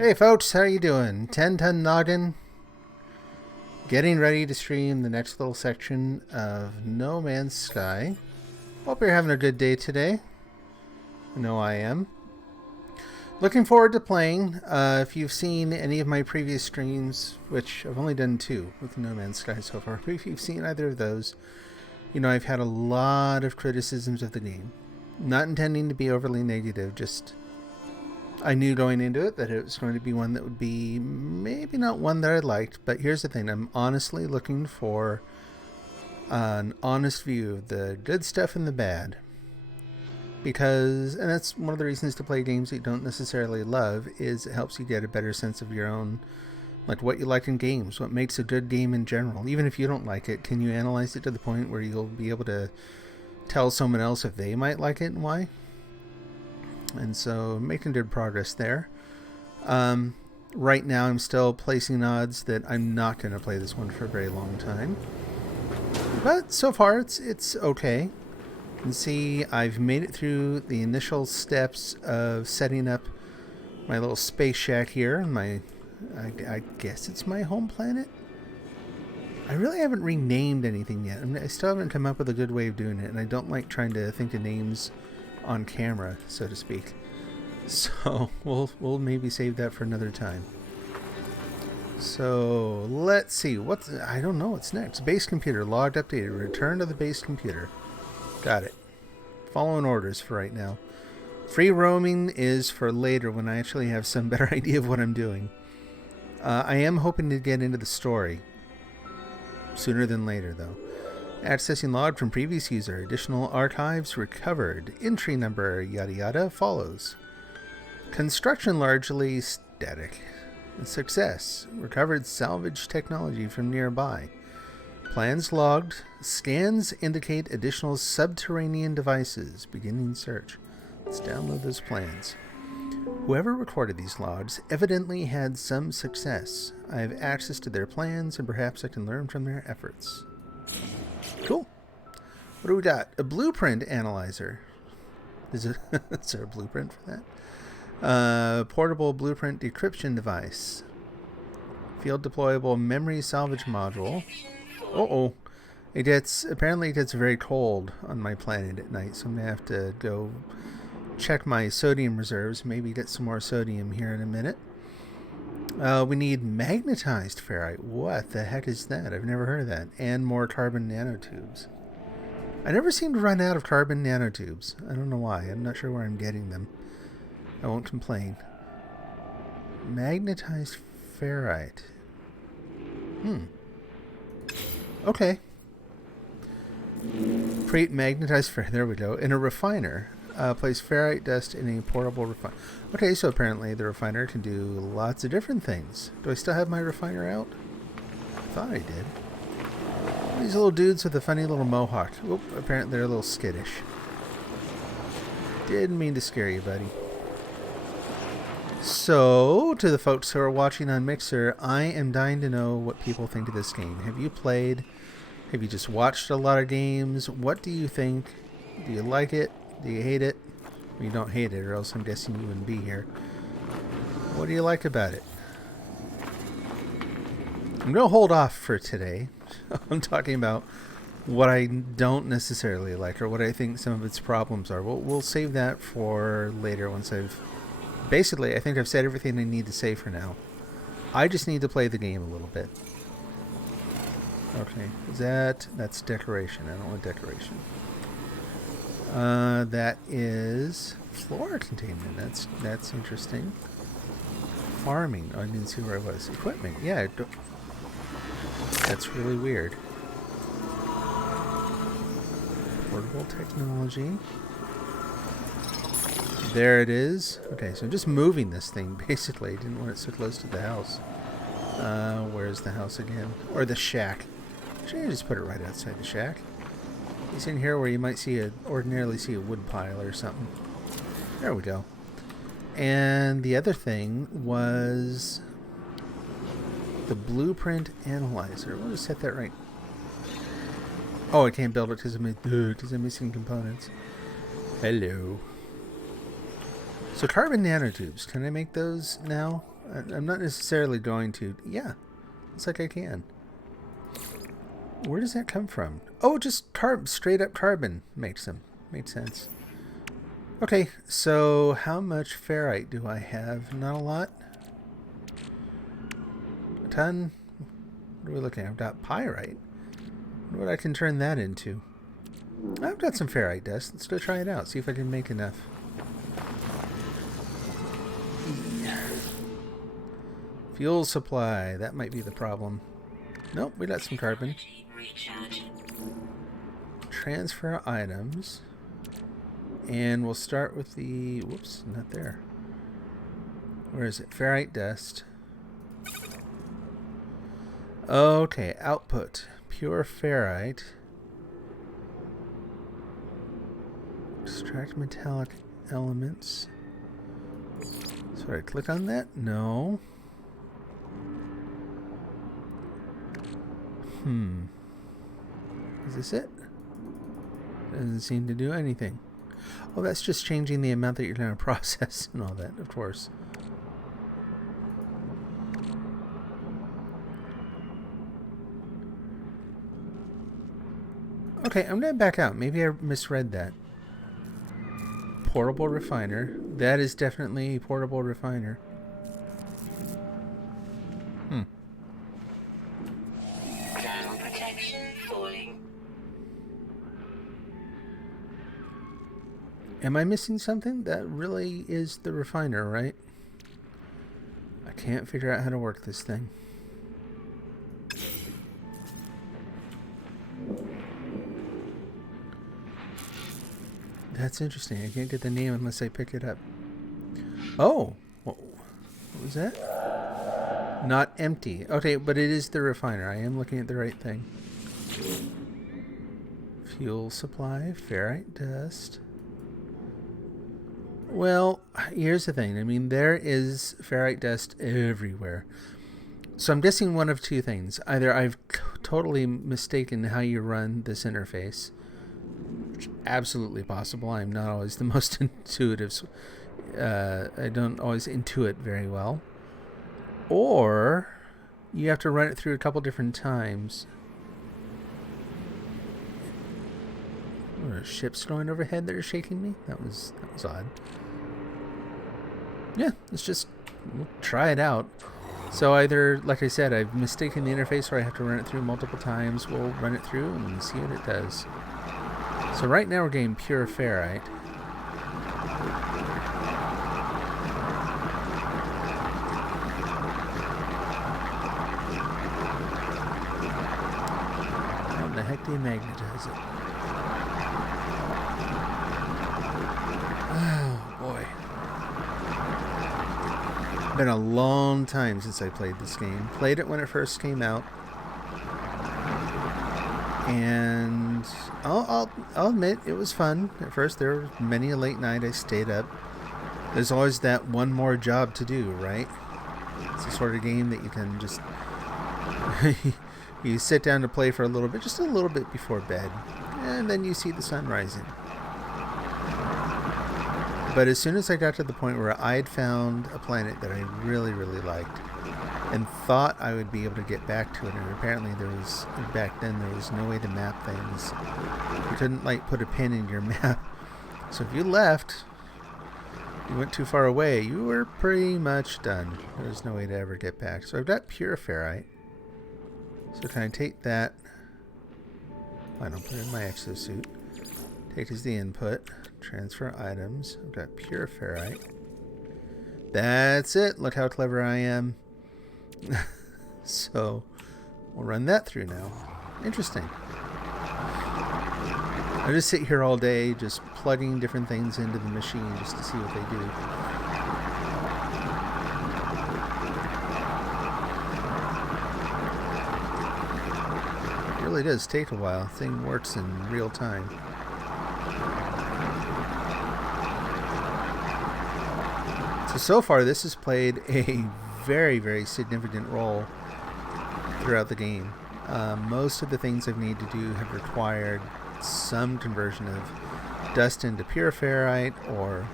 Hey folks, how you doing? 10 Ton Noggin. Getting ready to stream the next little section of No Man's Sky. Hope you're having a good day today. I know I am. Looking forward to playing. If you've seen any of my previous streams, which I've only done 2 with No Man's Sky so far, but if you've seen either of those, you know I've had a lot of criticisms of the game. Not intending to be overly negative, just I knew going into it that it was going to be one that would be maybe not one that I liked, but here's the thing. I'm honestly looking for an honest view of the good stuff and the bad. Because, and that's one of the reasons to play games that you don't necessarily love, is it helps you get a better sense of your own, like what you like in games, what makes a good game in general. Even if you don't like it, can you analyze it to the point where you'll be able to tell someone else if they might like it and why? And so making good progress there. Right now I'm still placing odds that I'm not going to play this one for a very long time. But so far it's okay. You can see I've made it through the initial steps of setting up my little space shack here. I guess it's my home planet. I really haven't renamed anything yet. I still haven't come up with a good way of doing it, and I don't like trying to think of names on camera, so to speak. So we'll maybe save that for another time. So let's see I don't know what's next. Base computer logged, updated. Return to the base computer. Got it. Following orders for right now. Free roaming is for later when I actually have some better idea of what I'm doing. I am hoping to get into the story sooner than later, though. Accessing log from previous user. Additional archives recovered. Entry number yada yada follows. Construction largely static. Success. Recovered salvage technology from nearby. Plans logged. Scans indicate additional subterranean devices. Beginning search. Let's download those plans. Whoever recorded these logs evidently had some success. I have access to their plans and perhaps I can learn from their efforts. Cool. What do we got? A blueprint analyzer. Is there a blueprint for that? Portable blueprint decryption device. Field deployable memory salvage module. Apparently it gets very cold on my planet at night, so I'm gonna have to go check my sodium reserves. Maybe get some more sodium here in a minute. We need magnetized ferrite. What the heck is that? I've never heard of that. And more carbon nanotubes. I never seem to run out of carbon nanotubes. I don't know why. I'm not sure where I'm getting them. I won't complain. Magnetized ferrite. Okay. Create magnetized ferrite. There we go. In a refiner. Place ferrite dust in a portable refiner. Okay, so apparently the refiner can do lots of different things. Do I still have my refiner out? I thought I did. These little dudes with a funny little mohawk. Oop, apparently they're a little skittish. Didn't mean to scare you, buddy. So, to the folks who are watching on Mixer, I am dying to know what people think of this game. Have you played? Have you just watched a lot of games? What do you think? Do you like it? Do you hate it? Well, you don't hate it, or else I'm guessing you wouldn't be here. What do you like about it? I'm going to hold off for today. I'm talking about what I don't necessarily like, or what I think some of its problems are. We'll save that for later once I've... Basically, I think I've said everything I need to say for now. I just need to play the game a little bit. Okay, that's decoration. I don't want decoration. That is flora containment. That's interesting. Farming. Oh, I didn't see where I was. Equipment. Yeah. That's really weird. Portable technology. There it is. Okay, so I'm just moving this thing, basically. I didn't want it so close to the house. Where's the house again? Or the shack. Actually, I just put it right outside the shack. It's in here where you might ordinarily see a wood pile or something. There we go. And the other thing was the blueprint analyzer. We'll just set that right. Oh, I can't build it because I'm missing components. Hello. So carbon nanotubes, can I make those now? I'm not necessarily going to. Yeah, looks like I can. Where does that come from? Oh, just straight up carbon makes them. Made sense. Okay, so how much ferrite do I have? Not a lot. A ton. What are we looking at? I've got pyrite. What I can turn that into? I've got some ferrite dust. Let's go try it out. See if I can make enough. Fuel supply. That might be the problem. Nope, we got some carbon. Transfer items. And we'll start with the... Whoops, not there. Where is it? Ferrite dust. Okay, output. Pure ferrite. Extract metallic elements. So I click on that? No. Is this it? Doesn't seem to do anything. Oh, that's just changing the amount that you're going to process and all that, of course. Okay, I'm going to back out. Maybe I misread that. Portable refiner. That is definitely a portable refiner. Thermal protection falling. Am I missing something? That really is the refiner, right? I can't figure out how to work this thing. That's interesting. I can't get the name unless I pick it up. Oh! What was that? Not empty. Okay, but it is the refiner. I am looking at the right thing. Fuel supply, ferrite dust. Well, here's the thing. I mean, there is ferrite dust everywhere. So I'm guessing one of two things. Either I've totally mistaken how you run this interface. Absolutely possible. I'm not always the most intuitive. I don't always intuit very well. Or you have to run it through a couple different times. What are ships going overhead that are shaking me? That was odd. Yeah, we'll try it out. So either, like I said, I've mistaken the interface or I have to run it through multiple times. We'll run it through and see what it does. So right now we're getting pure ferrite. How the heck do you magnetize it? Oh boy. Been a long time since I played this game. Played it when it first came out. And I'll admit it was fun. At first there were many a late night I stayed up. There's always that one more job to do, right? It's the sort of game that you can just you sit down to play for a little bit, just a little bit before bed, and then you see the sun rising. But as soon as I got to the point where I had found a planet that I really, really liked and thought I would be able to get back to it, and apparently back then there was no way to map things. You couldn't put a pin in your map. So if you left, you went too far away, you were pretty much done. There was no way to ever get back. So I've got pure ferrite. So can I take that? Fine, I'll put it in my exosuit. Take as the input. Transfer items. I've got pure ferrite. That's it. Look how clever I am. So we'll run that through now. Interesting. I just sit here all day just plugging different things into the machine just to see what they do. It really does take a while. The thing works in real time. So far this has played a very, very significant role throughout the game. Most of the things I've needed to do have required some conversion of dust into pure ferrite or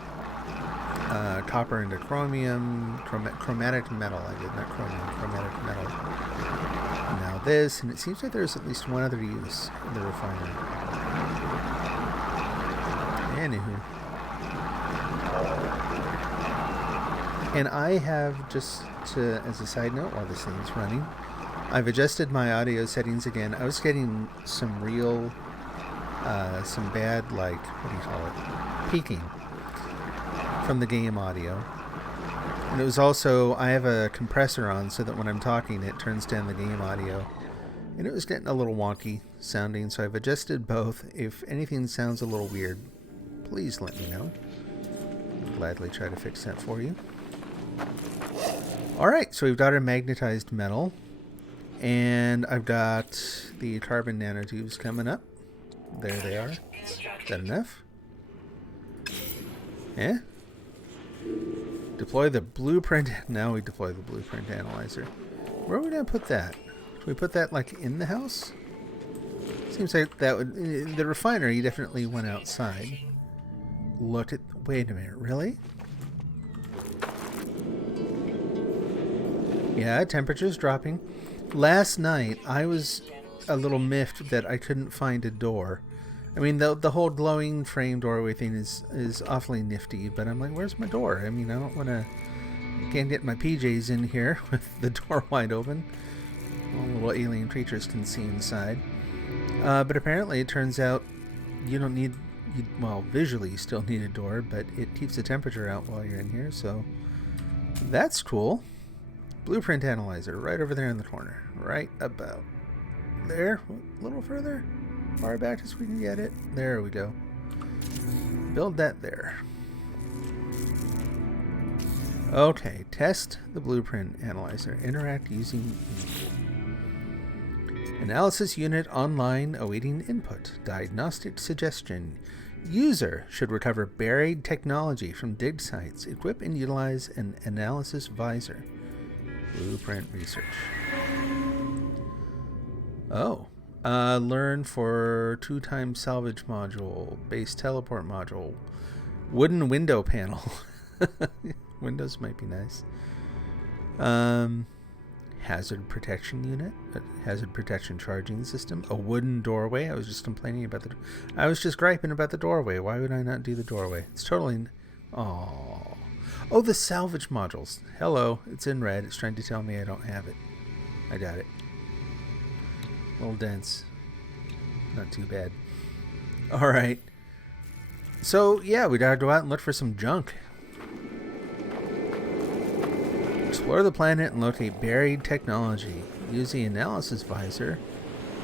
copper into chromium, chromatic metal. I did, not chromium, chromatic metal. Now this, and it seems like there's at least one other use in the refinery. Anywho. And I have, just to, as a side note, while this thing's running, I've adjusted my audio settings again. I was getting some real, some bad, like, what do you call it, peaking from the game audio. And it was also, I have a compressor on so that when I'm talking it turns down the game audio. And it was getting a little wonky sounding, so I've adjusted both. If anything sounds a little weird, please let me know. I'll gladly try to fix that for you. Alright, so we've got our magnetized metal. And I've got the carbon nanotubes coming up. There they are. Is that enough? Yeah? Deploy the blueprint. Now we deploy the blueprint analyzer. Where are we going to put that? Should we put that like in the house? Seems like that would... The refinery definitely went outside. Look at... Wait a minute, really? Yeah, temperature's dropping. Last night, I was a little miffed that I couldn't find a door. I mean, the whole glowing frame doorway thing is awfully nifty, but I'm like, where's my door? I mean, I don't want to... Can't get my PJs in here with the door wide open. All little alien creatures can see inside. But apparently it turns out you don't need... well, visually you still need a door, but it keeps the temperature out while you're in here, so... That's cool. Blueprint analyzer right over there in the corner. Right about there. A little further. Far back as we can get it. There we go. Build that there. Okay, test the blueprint analyzer. Interact using analysis unit online awaiting input. Diagnostic suggestion. User should recover buried technology from dig sites. Equip and utilize an analysis visor. Blueprint research. Oh. Learn for 2x salvage module. Base teleport module. Wooden window panel. Windows might be nice. Hazard protection unit. Hazard protection charging system. A wooden doorway. I was just complaining about the... I was just griping about the doorway. Why would I not do the doorway? It's totally... Oh, the salvage modules. Hello. It's in red. It's trying to tell me I don't have it. I got it. A little dense. Not too bad. Alright. So, yeah, we gotta go out and look for some junk. Explore the planet and locate buried technology. Use the analysis visor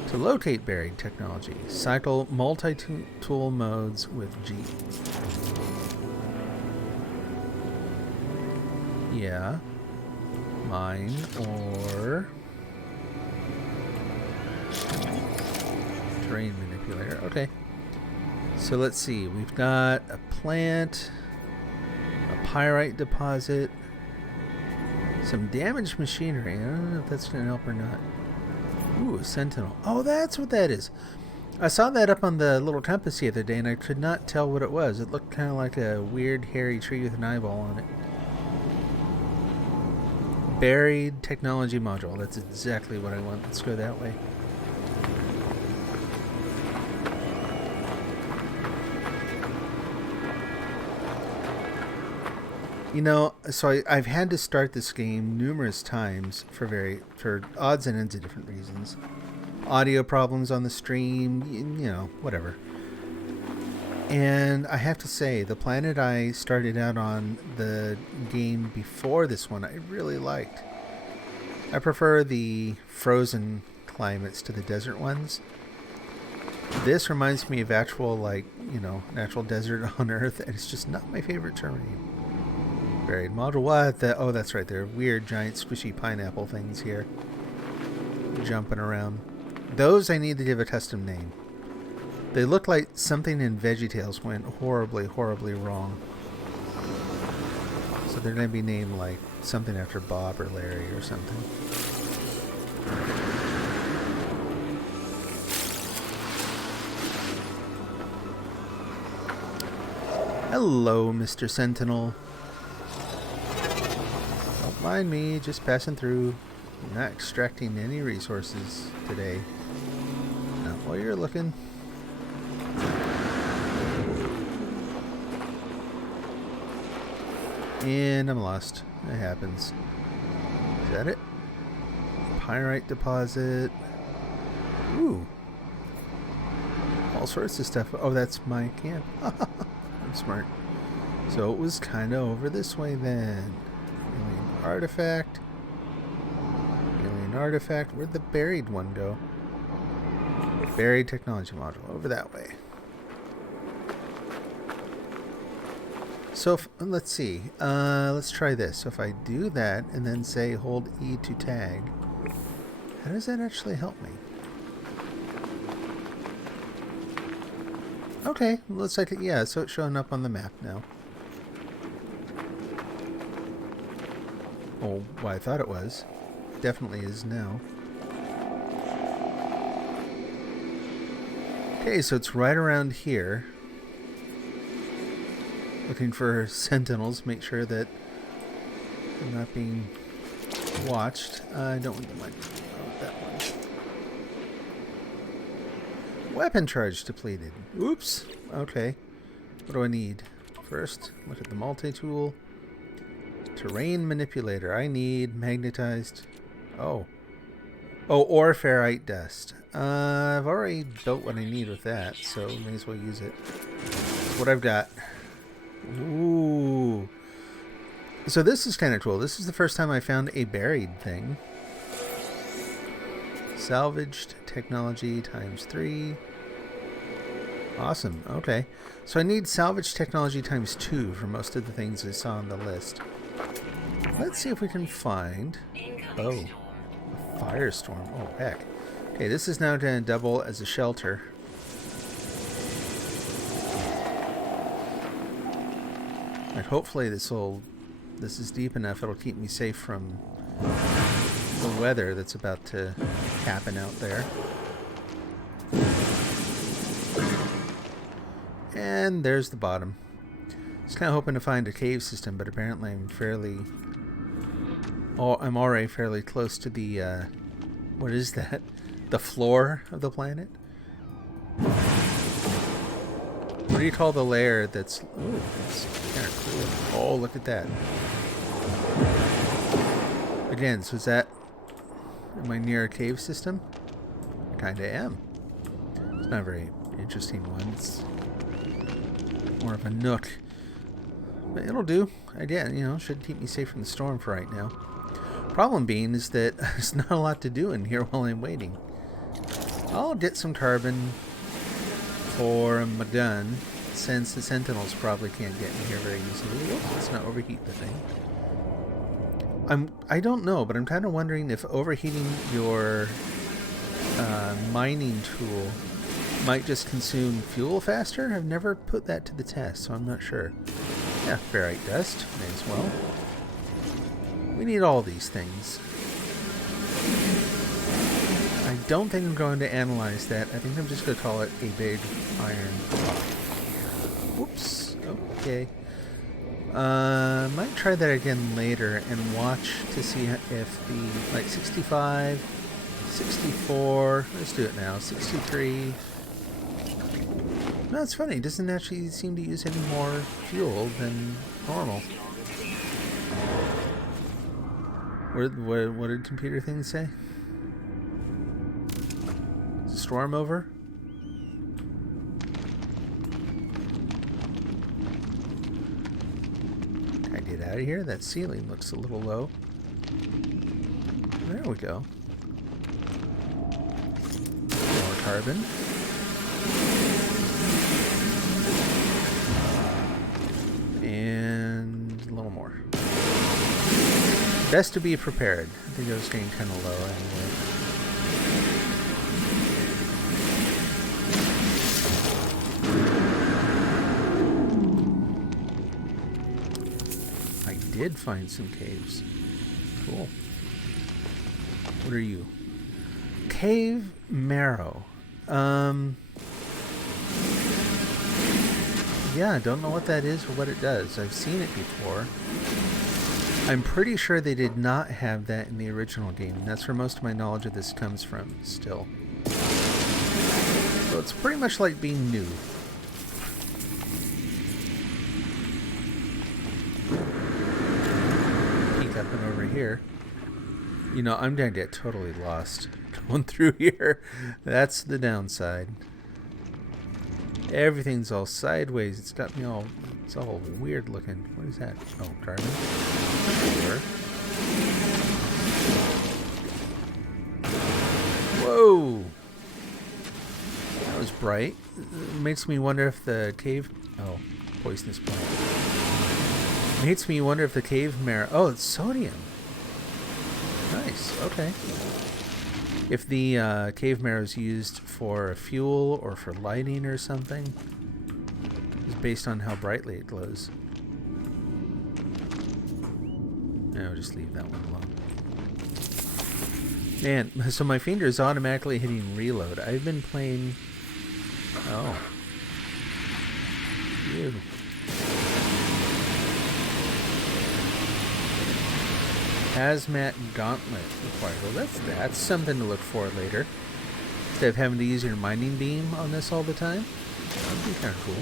to locate buried technology. Cycle multi-tool modes with G. Yeah. Mine or... terrain manipulator. Okay. So let's see. We've got a plant, a pyrite deposit, some damaged machinery. I don't know if that's going to help or not. Ooh, a sentinel. Oh, that's what that is. I saw that up on the little compass the other day, and I could not tell what it was. It looked kind of like a weird, hairy tree with an eyeball on it. Buried technology module. That's exactly what I want. Let's go that way. You know, so I've had to start this game numerous times for odds and ends of different reasons. Audio problems on the stream, you know, whatever. And I have to say, the planet I started out on the game before this one, I really liked. I prefer the frozen climates to the desert ones. This reminds me of actual, like, you know, natural desert on Earth, and it's just not my favorite terrain. Buried module. What the? Oh, that's right. There are weird, giant, squishy pineapple things here. Jumping around. Those I need to give a custom name. They look like something in VeggieTales went horribly, horribly wrong. So they're going to be named like something after Bob or Larry or something. Hello, Mr. Sentinel. Mind me, just passing through. Not extracting any resources today. Not while you're looking. And I'm lost. It happens. Is that it? Pyrite deposit. Ooh. All sorts of stuff. Oh, that's my camp. I'm smart. So it was kind of over this way then. Alien artifact. Alien artifact. Where'd the buried one go? Buried technology module. Over that way. So let's see. Let's try this. So if I do that and then say hold E to tag, how does that actually help me? Okay, looks like it, yeah, so it's showing up on the map now. Oh, well, I thought it was. Definitely is now. Okay, so it's right around here. Looking for sentinels, make sure that I'm not being watched. I don't want the mic. Oh, that one. Weapon charge depleted. Oops. Okay. What do I need? First, look at the multi-tool. Terrain manipulator. I need magnetized. Oh. Oh, or ferrite dust. I've already built what I need with that, so may as well use it. That's what I've got. Ooh. So this is kind of cool. This is the first time I found a buried thing. Salvaged technology ×3. Awesome. Okay. So I need salvage technology ×2 for most of the things I saw on the list. Let's see if we can find... Oh. A firestorm. Oh, heck. Okay, this is now going to double as a shelter. And hopefully this is deep enough it'll keep me safe from the weather that's about to happen out there. And there's the bottom. I was kind of hoping to find a cave system, but apparently I'm already fairly close to the what is that? The floor of the planet? What do you call the layer that's... Ooh, that's kind of cool. Oh, look at that. Again, so is that... Am I near a cave system? I kind of am. It's not a very interesting one. It's more of a nook. But it'll do. Again, you know, should keep me safe from the storm for right now. Problem being is that there's not a lot to do in here while I'm waiting. I'll get some carbon for my gun, since the sentinels probably can't get in here very easily. Oh, let's not overheat the thing. I don't know, but I'm kind of wondering if overheating your mining tool might just consume fuel faster. I've never put that to the test, so I'm not sure. Yeah, ferrite dust, may as well. We need all these things. I don't think I'm going to analyze that. I think I'm just going to call it a big iron block. Whoops. Okay. Might try that again later and watch to see if the, like, 65, 64, let's do it now, 63. No, it's funny. It doesn't actually seem to use any more fuel than normal. What did computer things say? Is the storm over? Can I get out of here? That ceiling looks a little low. There we go. More carbon. And a little more. Best to be prepared. I think I was getting kind of low anyway. I did find some caves. Cool. What are you? Cave marrow. Yeah, I don't know what that is or what it does. I've seen it before. I'm pretty sure they did not have that in the original game. That's where most of my knowledge of this comes from, still. So it's pretty much like being new. Peek up and over here. You know, I'm going to get totally lost going through here. That's the downside. Everything's all sideways. It's got me all... It's all weird looking. What is that? Oh, carbon. Sure. Whoa! That was bright. It makes me wonder if the cave... Oh, poisonous plant. It makes me wonder if the cave mare... Oh, it's sodium. Nice. Okay. If the cave mare is used for fuel or for lighting or something, it's based on how brightly it glows. No, just leave that one alone. Man, so my finger is automatically hitting reload. I've been playing... Oh. Ew. Hazmat Gauntlet required. Well, that's something to look for later. Instead of having to use your mining beam on this all the time. That would be kind of cool.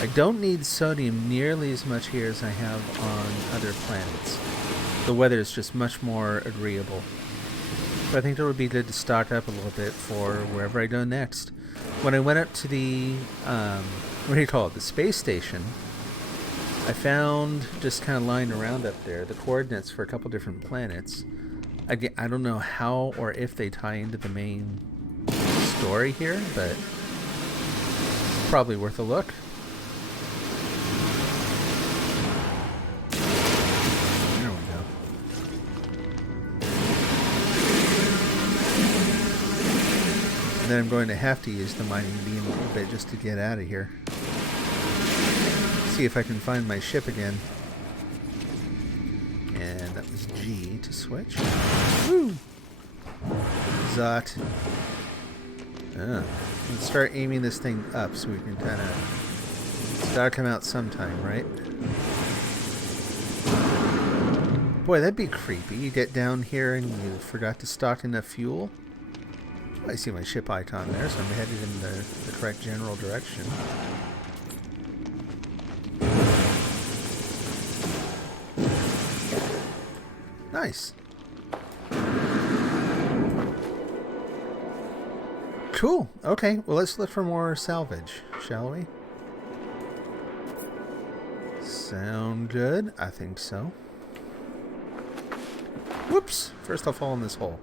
I don't need sodium nearly as much here as I have on other planets. The weather is just much more agreeable. But I think it would be good to stock up a little bit for wherever I go next. When I went up to the, what do you call it, the space station, I found, just kind of lying around up there, the coordinates for a couple different planets. I don't know how or if they tie into the main story here, but it's probably worth a look. There we go. And then I'm going to have to use the mining beam a little bit just to get out of here. See if I can find my ship again. And that was G to switch. Woo! Zot. Let's start aiming this thing up so we can kind of... It's gotta come out sometime, right? Boy, that'd be creepy. You get down here and you forgot to stock enough fuel. Oh, I see my ship icon there, so I'm headed in the correct general direction. Nice. Cool. Okay, well, let's look for more salvage, shall we? Sound good? I think so. Whoops! First I'll fall in this hole.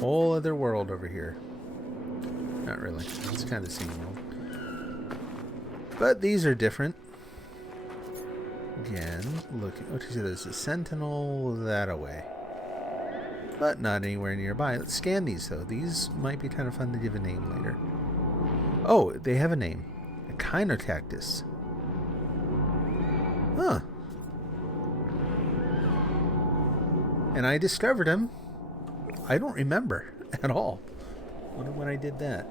Whole other world over here. Not really. It's kind of the same world. But these are different. Again, look. What is it? There's a sentinel that away. But not anywhere nearby. Let's scan these, though. These might be kind of fun to give a name later. Oh, they have a name. A Kinocactus. Huh. And I discovered him. I don't remember at all. Wonder when I did that.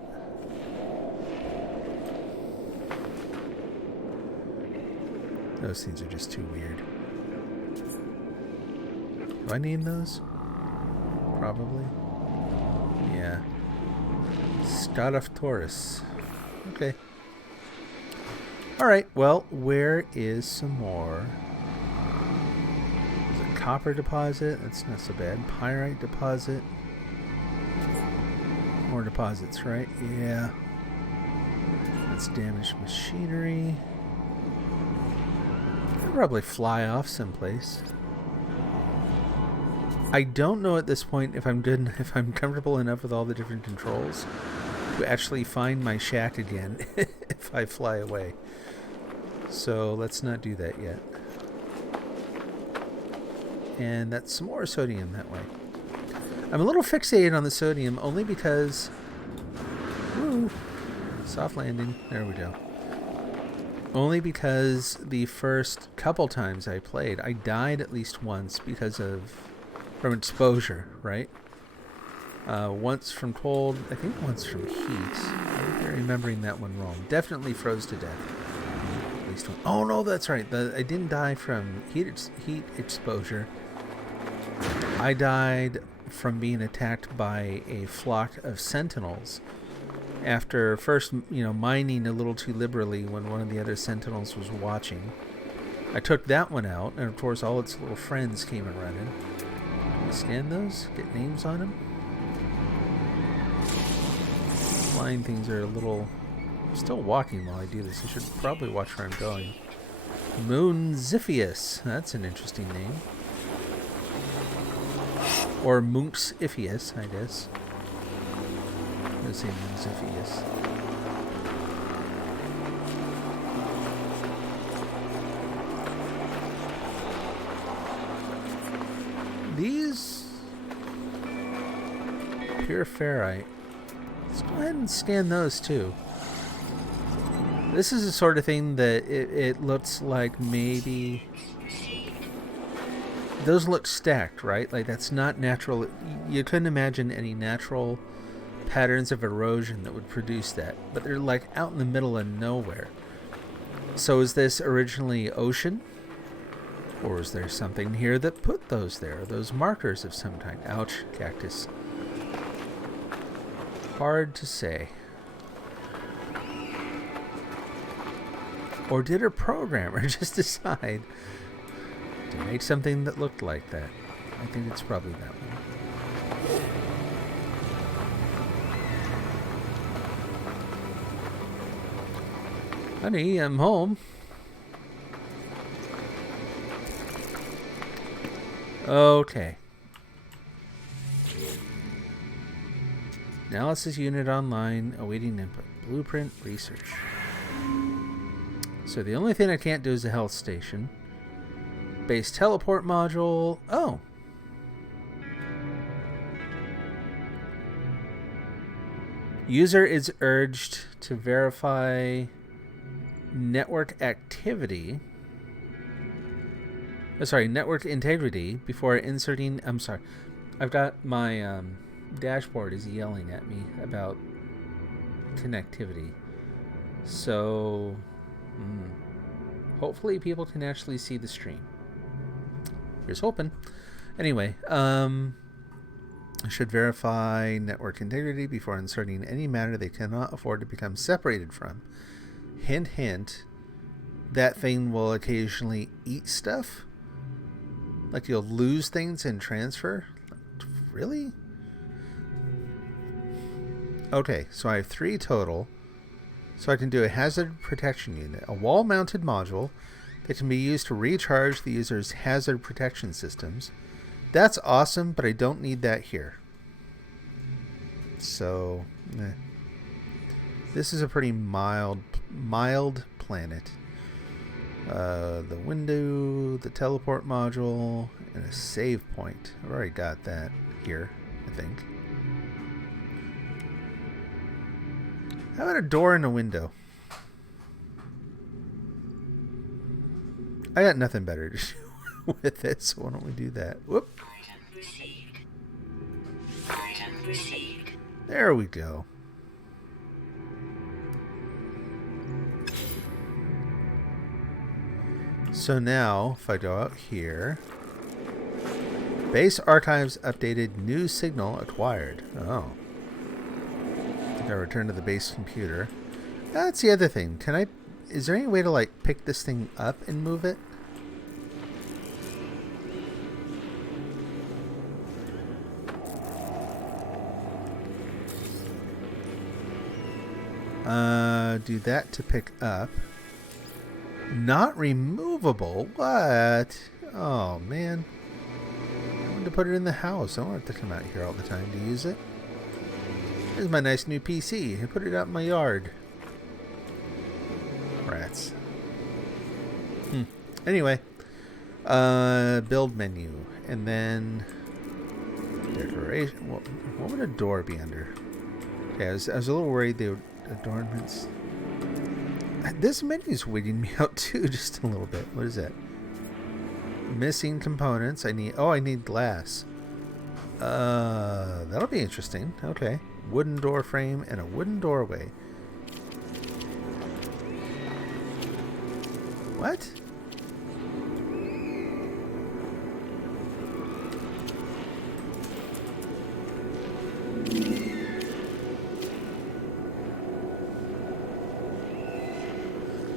Those things are just too weird. Do I name those? Probably. Yeah. Scotoptorus. Okay. Alright, well, where is some more? Is it copper deposit? That's not so bad. Pyrite deposit. More deposits, right? Yeah. That's damaged machinery. I'll probably fly off someplace. I don't know at this point if I'm comfortable enough with all the different controls to actually find my shack again if I fly away. So let's not do that yet. And that's some more sodium that way. I'm a little fixated on the sodium only because... Woo, soft landing. There we go. Only because the first couple times I played, I died at least once because of from exposure, right? Once from cold, I think once from heat. I'm remembering that one wrong. Definitely froze to death. At least one. Oh no, that's right. I didn't die from heat exposure. I died from being attacked by a flock of sentinels after first, mining a little too liberally when one of the other sentinels was watching. I took that one out, and of course all its little friends came a running. Can we scan those? Get names on them? Flying things are a little... I'm still walking while I do this. I should probably watch where I'm going. Moonziphius. That's an interesting name. Or Munxiphius, I guess. I'm going to say Moonziphius. These... Pure ferrite. Let's go ahead and scan those too. This is the sort of thing that it looks like maybe... Those look stacked, right? Like that's not natural. You couldn't imagine any natural patterns of erosion that would produce that. But they're like out in the middle of nowhere. So is this originally ocean? Or is there something here that put those there? Those markers of some kind. Ouch, cactus. Hard to say. Or did a programmer just decide to make something that looked like that? I think it's probably that one. Honey, I'm home. Okay. Analysis unit online, awaiting input. Blueprint research. So the only thing I can't do is the health station. Base teleport module. Oh. User is urged to verify network activity. Network integrity before inserting. I'm sorry. I've got my dashboard is yelling at me about connectivity. So, hopefully people can actually see the stream. Here's hoping. Anyway, I should verify network integrity before inserting any matter they cannot afford to become separated from. Hint, hint. That thing will occasionally eat stuff. Like you'll lose things in transfer. Really? Okay, so I have 3 total. So I can do a hazard protection unit, a wall-mounted module that can be used to recharge the user's hazard protection systems. That's awesome, but I don't need that here. So, this is a pretty mild planet. The window, the teleport module, and a save point. I've already got that here, I think. How about a door and a window? I got nothing better to do with it, so why don't we do that? Whoop. Item received. Item received. There we go. So now, if I go out here, base archives updated, new signal acquired. Oh. I think I return to the base computer. That's the other thing. Is there any way to like pick this thing up and move it? Do that to pick up. Not removable? What? Oh, man. I wanted to put it in the house. I don't have to come out here all the time to use it. Here's my nice new PC. I put it out in my yard. Rats. Anyway. Build menu. And then... decoration. What would a door be under? Okay, I was a little worried they would... adornments... This menu's wigging me out too, just a little bit. What is that? Missing components. I need glass. That'll be interesting. Okay. Wooden door frame and a wooden doorway. What?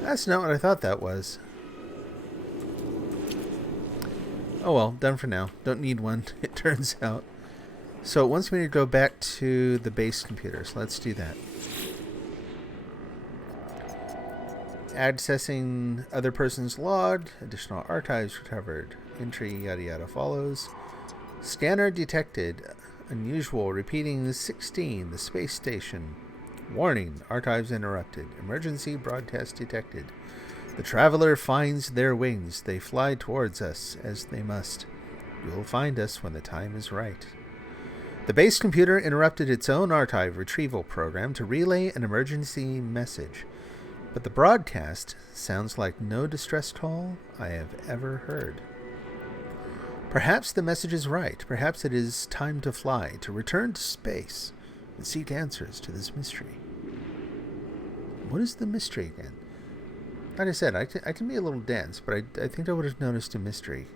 That's not what I thought that was. Oh well, done for now. Don't need one, it turns out. So it wants me to go back to the base computer, so let's do that. Accessing other person's log, additional archives recovered, entry yada yada follows. Scanner detected, unusual, repeating 16, the space station. Warning, archives interrupted, emergency broadcast detected. The traveler finds their wings, they fly towards us, as they must. You'll find us when the time is right. The base computer interrupted its own archive retrieval program to relay an emergency message. But the broadcast sounds like no distress call I have ever heard. Perhaps the message is right. Perhaps it is time to fly, to return to space, and seek answers to this mystery. What is the mystery again? Like I said, I can be a little dense, but I think I would have noticed a mystery.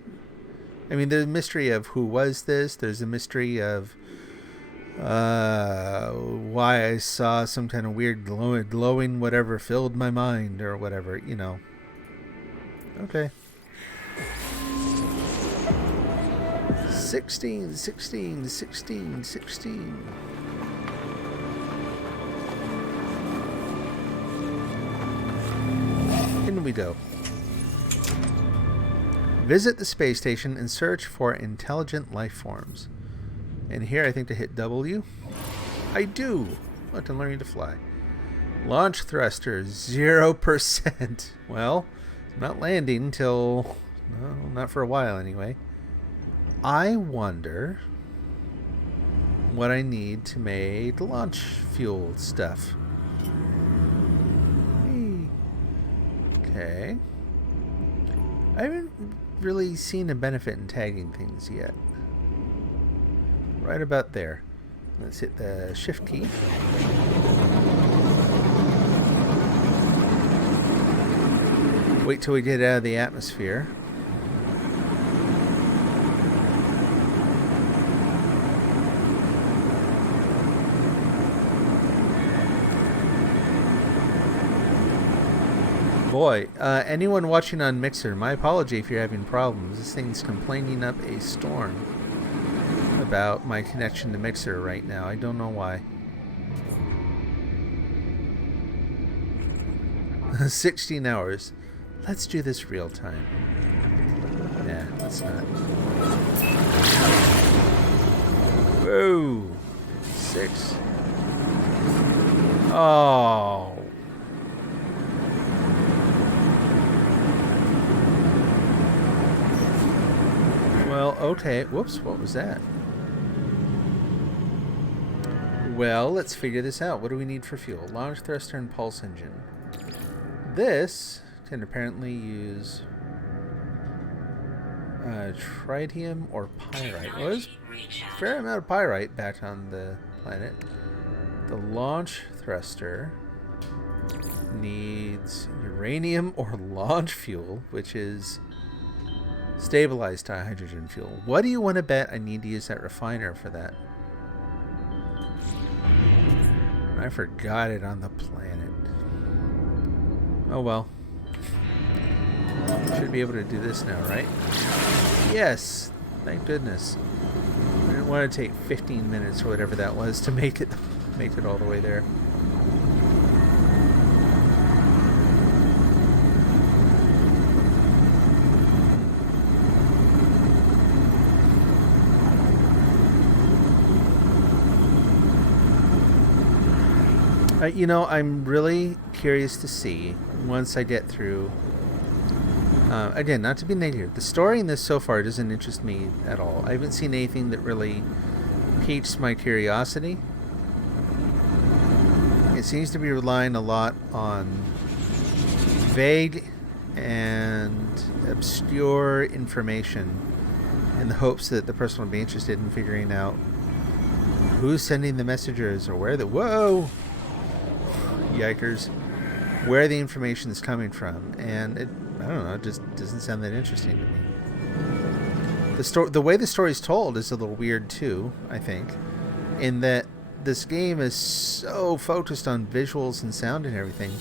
I mean, there's a mystery of who was this. There's a mystery of why I saw some kind of weird glowing whatever filled my mind or whatever, you know. Okay. 16, 16, 16, 16. In we go. Visit the space station and search for intelligent life forms. And here I think to hit W. I do. Look, I'm learning to fly. Launch thruster 0%. Well, I'm not landing until, no, not for a while anyway. I wonder what I need to make launch fuel stuff. Okay. I haven't really seen a benefit in tagging things yet. Right about there. Let's hit the shift key. Wait till we get out of the atmosphere. Boy, anyone watching on Mixer, my apology if you're having problems. This thing's complaining up a storm about my connection to Mixer right now. I don't know why. 16 hours. Let's do this real time. Nah, let's not. Whoa. 6. Oh. Well, okay. Whoops, what was that? Well, let's figure this out. What do we need for fuel? Launch thruster and pulse engine. This can apparently use tritium or pyrite. Well, there's a fair amount of pyrite back on the planet. The launch thruster needs uranium or launch fuel, which is stabilized to hydrogen fuel. What do you want to bet I need to use that refiner for that? I forgot it on the planet. Oh well. Should be able to do this now, right? Yes! Thank goodness. I didn't want to take 15 minutes or whatever that was to make it all the way there. You know, I'm really curious to see once I get through. Again, not to be negative, the story in this so far doesn't interest me at all. I haven't seen anything that really piques my curiosity. It seems to be relying a lot on vague and obscure information in the hopes that the person will be interested in figuring out who's sending the messengers or where the yikers, where the information is coming from. And I don't know, it just doesn't sound that interesting to me. The way the story's told is a little weird too, I think, in that this game is so focused on visuals and sound and everything,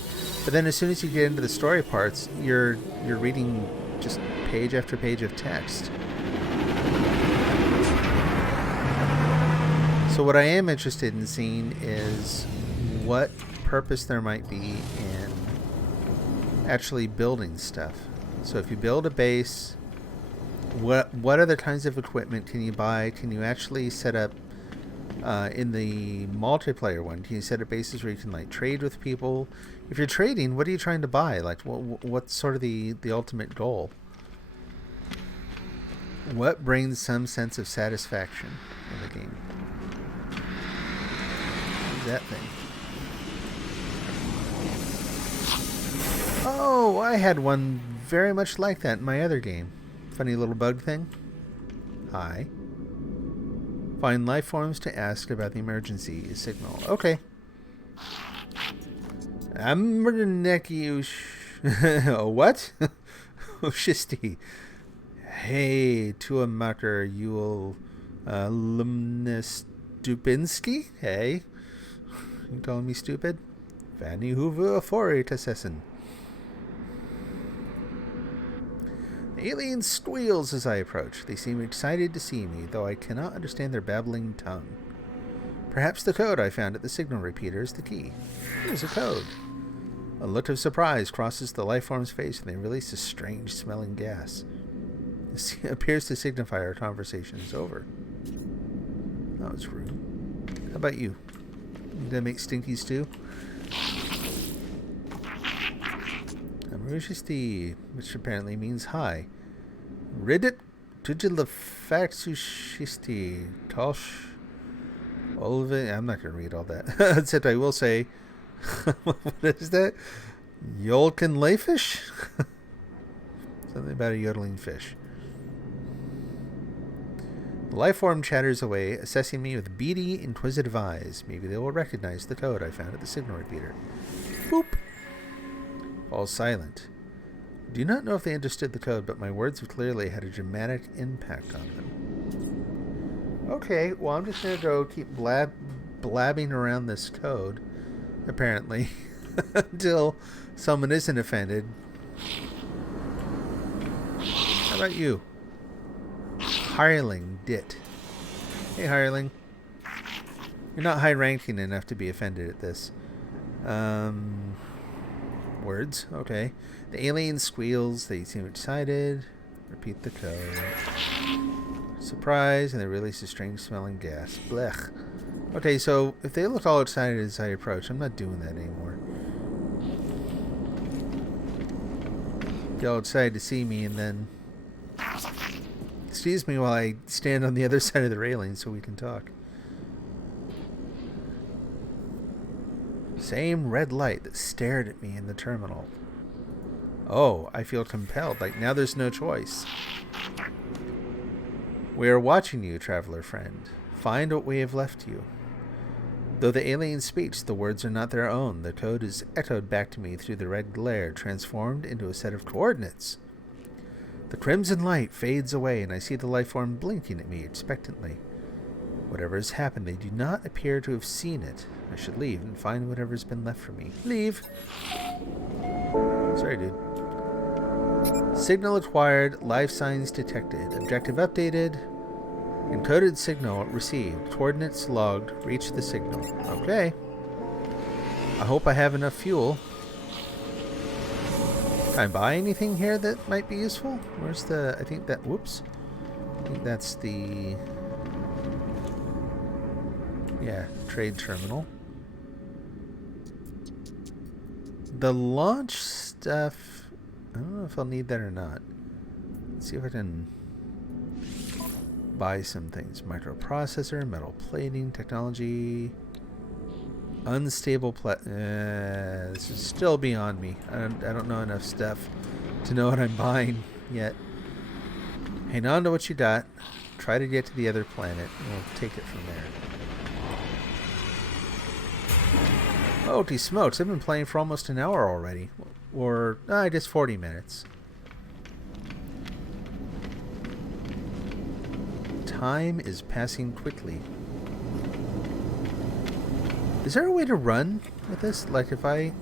but then as soon as you get into the story parts, you're reading just page after page of text. So what I am interested in seeing is what purpose there might be in actually building stuff. So if you build a base, what other kinds of equipment can you buy? Can you actually set up in the multiplayer one? Can you set up bases where you can like trade with people? If you're trading, what are you trying to buy? Like what's sort of the ultimate goal? What brings some sense of satisfaction in the game? That thing. Oh, I had one very much like that in my other game. Funny little bug thing. Hi. Find life forms to ask about the emergency signal. Okay. What? Oshisti. Hey, Tuamaker Yule alumnus Dubinsky? Hey. You calling me stupid? Vanny Hoover Foritasessen. The alien squeals as I approach. They seem excited to see me, though I cannot understand their babbling tongue. Perhaps the code I found at the signal repeater is the key. Here's a code. A look of surprise crosses the lifeform's face, and they release a strange-smelling gas. This appears to signify our conversation is over. That was rude. How about you? You gonna make stinky stew? Amarushisti, which apparently means hi. Ridit Tujilafaxushisti Tosh Olve. I'm not gonna read all that. Except I will say, what is that? Yolkin layfish? Something about a yodeling fish. The lifeform chatters away, assessing me with beady, inquisitive eyes. Maybe they will recognize the code I found at the signal repeater. Boop! Falls silent. I do not know if they understood the code, but my words have clearly had a dramatic impact on them. Okay, well, I'm just going to go keep blabbing around this code, apparently, until someone isn't offended. How about you? Hireling Dit. Hey, Hireling. You're not high-ranking enough to be offended at this. Words. Okay. The alien squeals. They seem excited. Repeat the code. Surprise, and they release a strange-smelling gas. Blech. Okay, so if they look all excited as I approach, I'm not doing that anymore. Get all excited to see me, and then... Excuse me while I stand on the other side of the railing so we can talk. Same red light that stared at me in the terminal. Oh, I feel compelled. Like, now there's no choice. We are watching you, traveler friend. Find what we have left you. Though the alien speaks, the words are not their own. The code is echoed back to me through the red glare, transformed into a set of coordinates. The crimson light fades away, and I see the lifeform blinking at me expectantly. Whatever has happened, they do not appear to have seen it. I should leave and find whatever's been left for me. Leave! Sorry, dude. Signal acquired. Life signs detected. Objective updated. Encoded signal received. Coordinates logged. Reach the signal. Okay. I hope I have enough fuel. Can I buy anything here that might be useful? Where's the... I think that... Whoops. I think that's the... Yeah, trade terminal. The launch stuff... I don't know if I'll need that or not. Let's see if I can buy some things. Microprocessor, metal plating, technology... Unstable this is still beyond me. I don't know enough stuff to know what I'm buying yet. Hang on to what you got. Try to get to the other planet, and we'll take it from there. Holy smokes, I've been playing for almost an hour already. Or, I guess 40 minutes. Time is passing quickly. Is there a way to run with this? Like if I...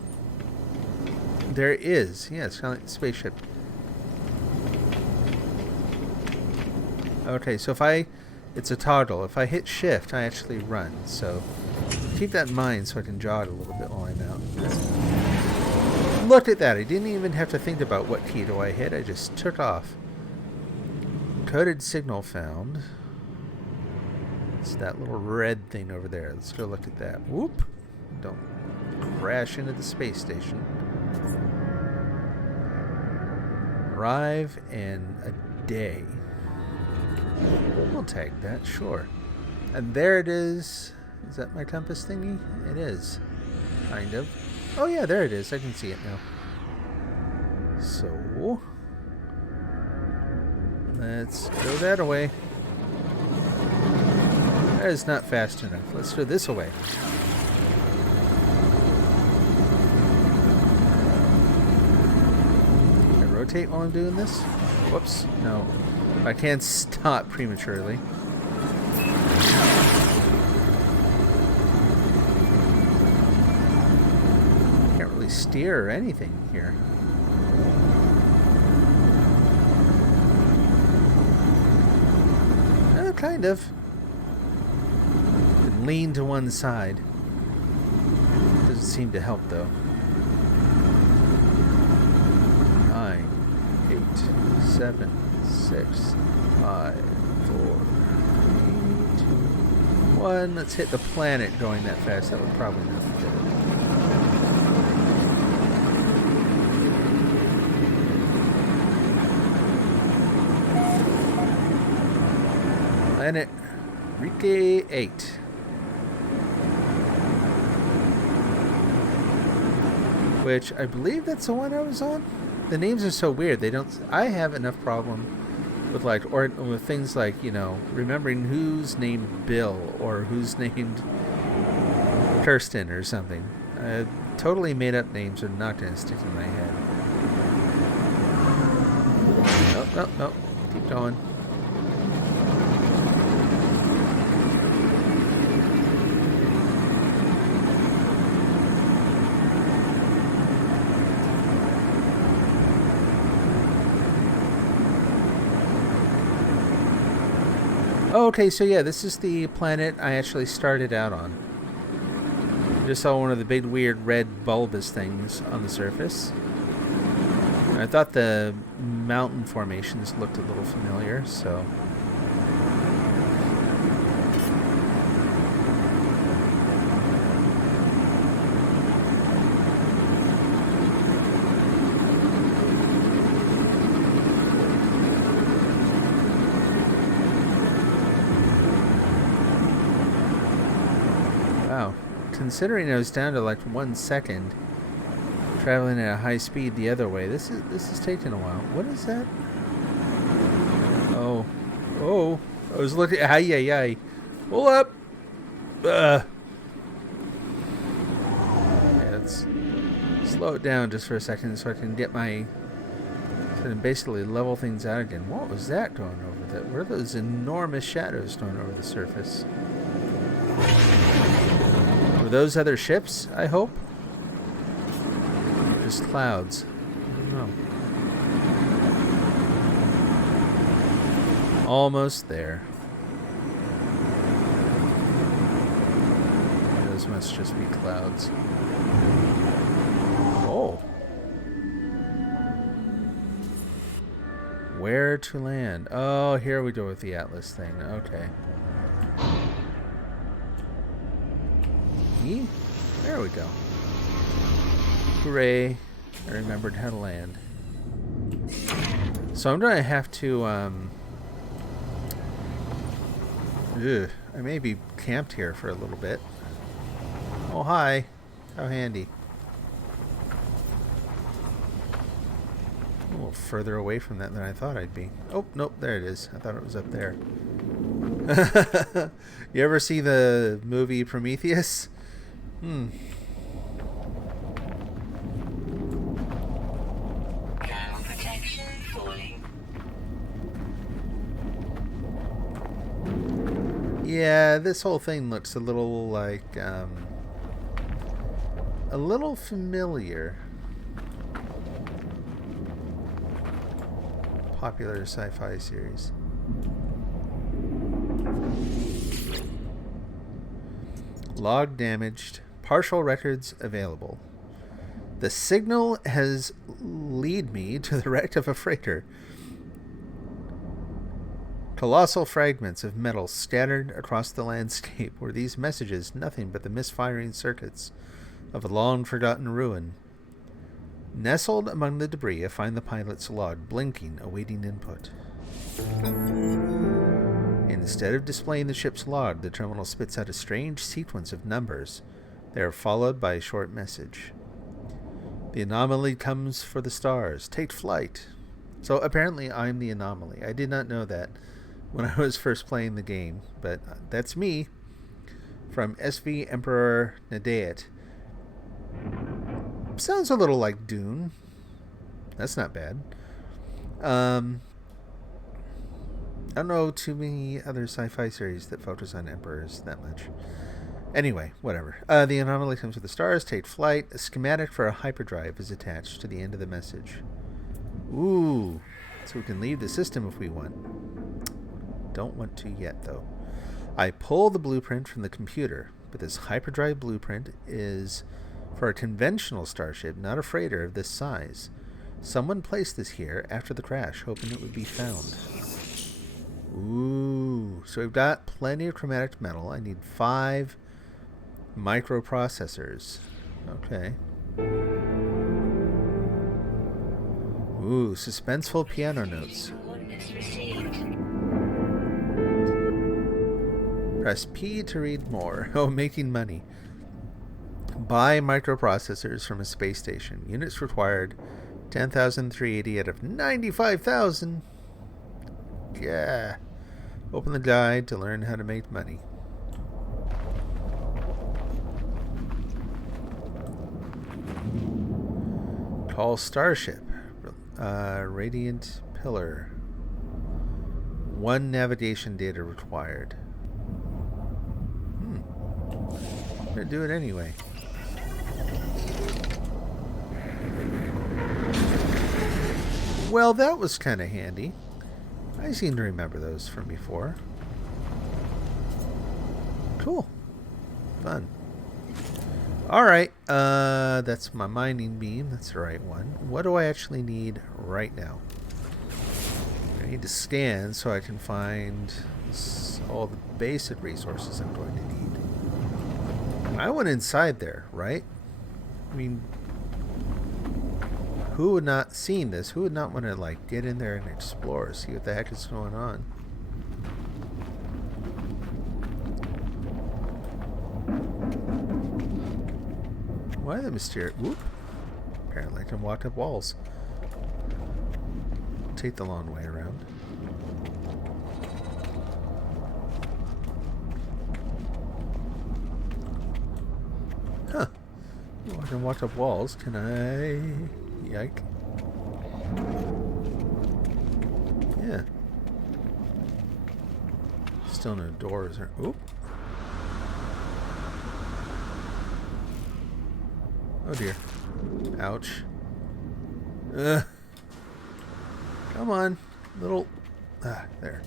There is. Yeah, it's kind of like a spaceship. Okay, so if I... It's a toggle. If I hit shift, I actually run. So keep that in mind so I can jog a little bit while I'm out. Look at that. I didn't even have to think about what key do I hit. I just took off. Coded signal found. It's that little red thing over there. Let's go look at that. Whoop. Don't crash into the space station. Arrive in a day. We'll tag that, sure. And there it is. Is that my compass thingy? It is. Kind of. Oh yeah, there it is. I can see it now. So... let's go that away. That is not fast enough. Let's go this away. Can I rotate while I'm doing this? Whoops. No. I can't stop prematurely. Can't really steer or anything here. Kind of. Can lean to one side. Doesn't seem to help though. 9, 8, 7, 6, 5, 4, 3, 2, 1. Let's hit the planet going that fast. That would probably not be good. Planet Rike 8. Which I believe that's the one I was on. The names are so weird. They don't. I have enough problem with like or with things like, you know, remembering who's named Bill or who's named Kirsten or something. Totally made up names are not going to stick in my head. Nope, nope, nope. Keep going. Okay, so yeah, this is the planet I actually started out on. Just saw one of the big weird red bulbous things on the surface. I thought the mountain formations looked a little familiar, so... Considering I was down to like 1 second traveling at a high speed the other way, this is taking a while. What is that? Oh, I was looking. Ay. Pull up. Yeah, let's slow it down just for a second so I can get my. So I can basically level things out again. What was that going over there? What are those enormous shadows going over the surface? Were those other ships, I hope? Just clouds. I don't know. Almost there. Those must just be clouds. Oh. Where to land? Oh, here we go with the Atlas thing. Okay. There we go. Hooray. I remembered how to land. So I'm going to have to, I may be camped here for a little bit. Oh, hi. How handy. little further away from that than I thought I'd be. Oh, nope, there it is. I thought it was up there. You ever see the movie Prometheus? Ground protection falling. Yeah, this whole thing looks a little like, a little familiar. Popular sci-fi series. Log damaged. Partial records available. The signal has lead me to the wreck of a freighter. Colossal fragments of metal scattered across the landscape. Were these messages nothing but the misfiring circuits of a long-forgotten ruin? Nestled among the debris, I find the pilot's log, blinking, awaiting input. Instead of displaying the ship's log, the terminal spits out a strange sequence of numbers. They are followed by a short message. The anomaly comes for the stars. Take flight. So apparently I'm the anomaly. I did not know that when I was first playing the game, but that's me from SV Emperor Nadeit. Sounds a little like Dune. That's not bad. I don't know too many other sci-fi series that focus on emperors that much. Anyway, whatever. The anomaly comes with the stars. Take flight. A schematic for a hyperdrive is attached to the end of the message. Ooh. So we can leave the system if we want. Don't want to yet, though. I pull the blueprint from the computer, but this hyperdrive blueprint is for a conventional starship, not a freighter of this size. Someone placed this here after the crash, hoping it would be found. Ooh, so we've got plenty of chromatic metal. I need 5 microprocessors. Okay. Ooh, suspenseful piano notes. Coordinates received. Press P to read more. Oh, making money. Buy microprocessors from a space station. Units required 10,380 out of 95,000. Yeah. Open the guide to learn how to make money. Call Starship. Radiant Pillar. 1 navigation data required. I'm gonna do it anyway. Well, that was kind of handy. I seem to remember those from before. Cool. Fun. Alright, that's my mining beam. That's the right one. What do I actually need right now? I need to scan so I can find all the basic resources I'm going to need. I went inside there, right? I mean, who would not seen this? Who would not want to like get in there and explore, see what the heck is going on? Why the mysterious? Whoop! Apparently, I can walk up walls. Take the long way around. Huh? Well, I can walk up walls. Can I? Yike. Yeah. Still no doors. Oop. Oh dear. Ouch. Come on. Little... there.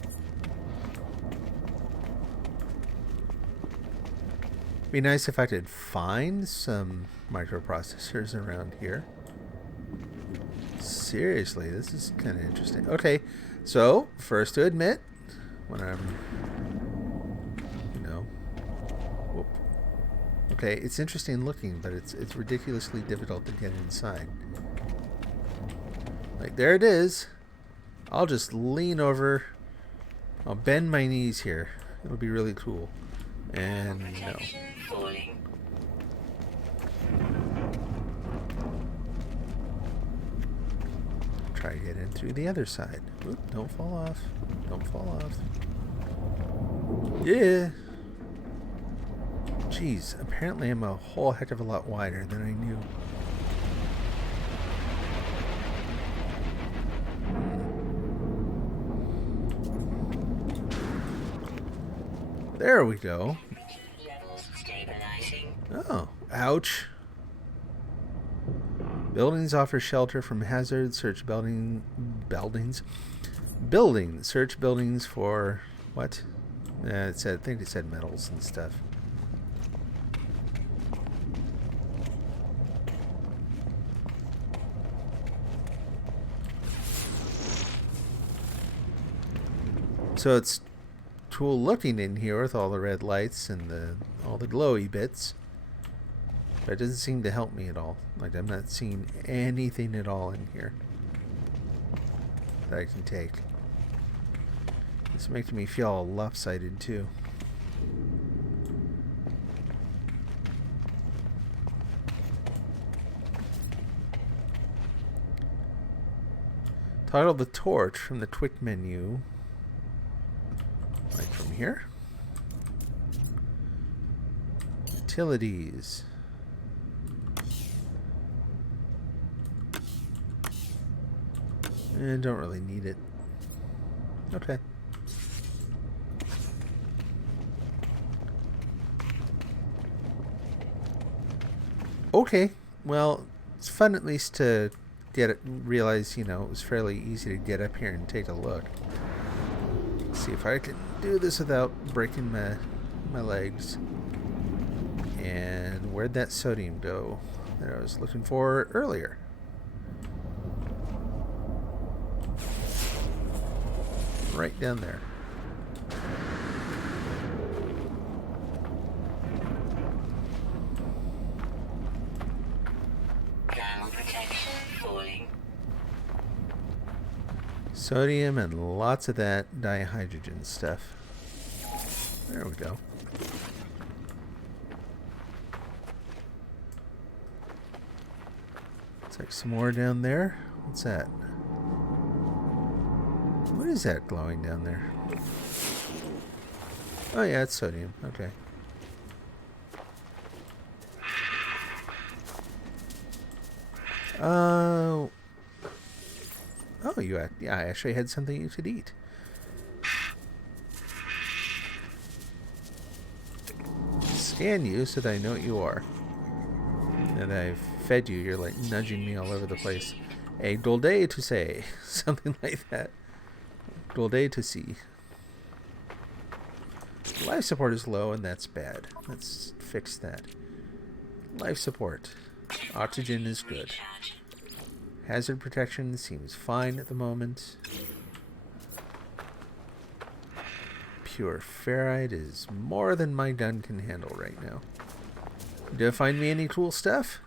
Be nice if I could find some microprocessors around here. Seriously, this is kind of interesting. Okay, so, first to admit, when I'm... Whoop. Okay, it's interesting looking, but it's ridiculously difficult to get inside. Like, there it is. I'll just lean over. I'll bend my knees here. It'll be really cool. And no. try to get in through the other side. Oop, don't fall off. Don't fall off. Yeah. Jeez, apparently I'm a whole heck of a lot wider than I knew. There we go. Levels stabilizing. Oh, ouch. Buildings offer shelter from hazards. Search buildings. Building. Search buildings for what? I think it said metals and stuff. So it's cool looking in here with all the red lights and all the glowy bits. But it doesn't seem to help me at all. Like, I'm not seeing anything at all in here that I can take. It's making me feel all lopsided too. Toggle the torch from the quick menu. Like from here. Utilities. And don't really need it. Okay. Okay. Well, it's fun at least to realize, it was fairly easy to get up here and take a look. See if I can do this without breaking my legs. And where'd that sodium go that I was looking for earlier? Right down there. Ground protection falling. Sodium and lots of that dihydrogen stuff. There we go. Looks like some more down there. What's that? What is that glowing down there? Oh yeah, it's sodium. Okay. Oh, I actually had something you could eat. Scan you so that I know what you are. And I've fed you. You're like nudging me all over the place. A dolde to say. Something like that. Dolde to see. Life support is low and that's bad. Let's fix that. Life support. Oxygen is good. Hazard protection seems fine at the moment. Pure ferrite is more than my gun can handle right now. Do you find me any cool stuff?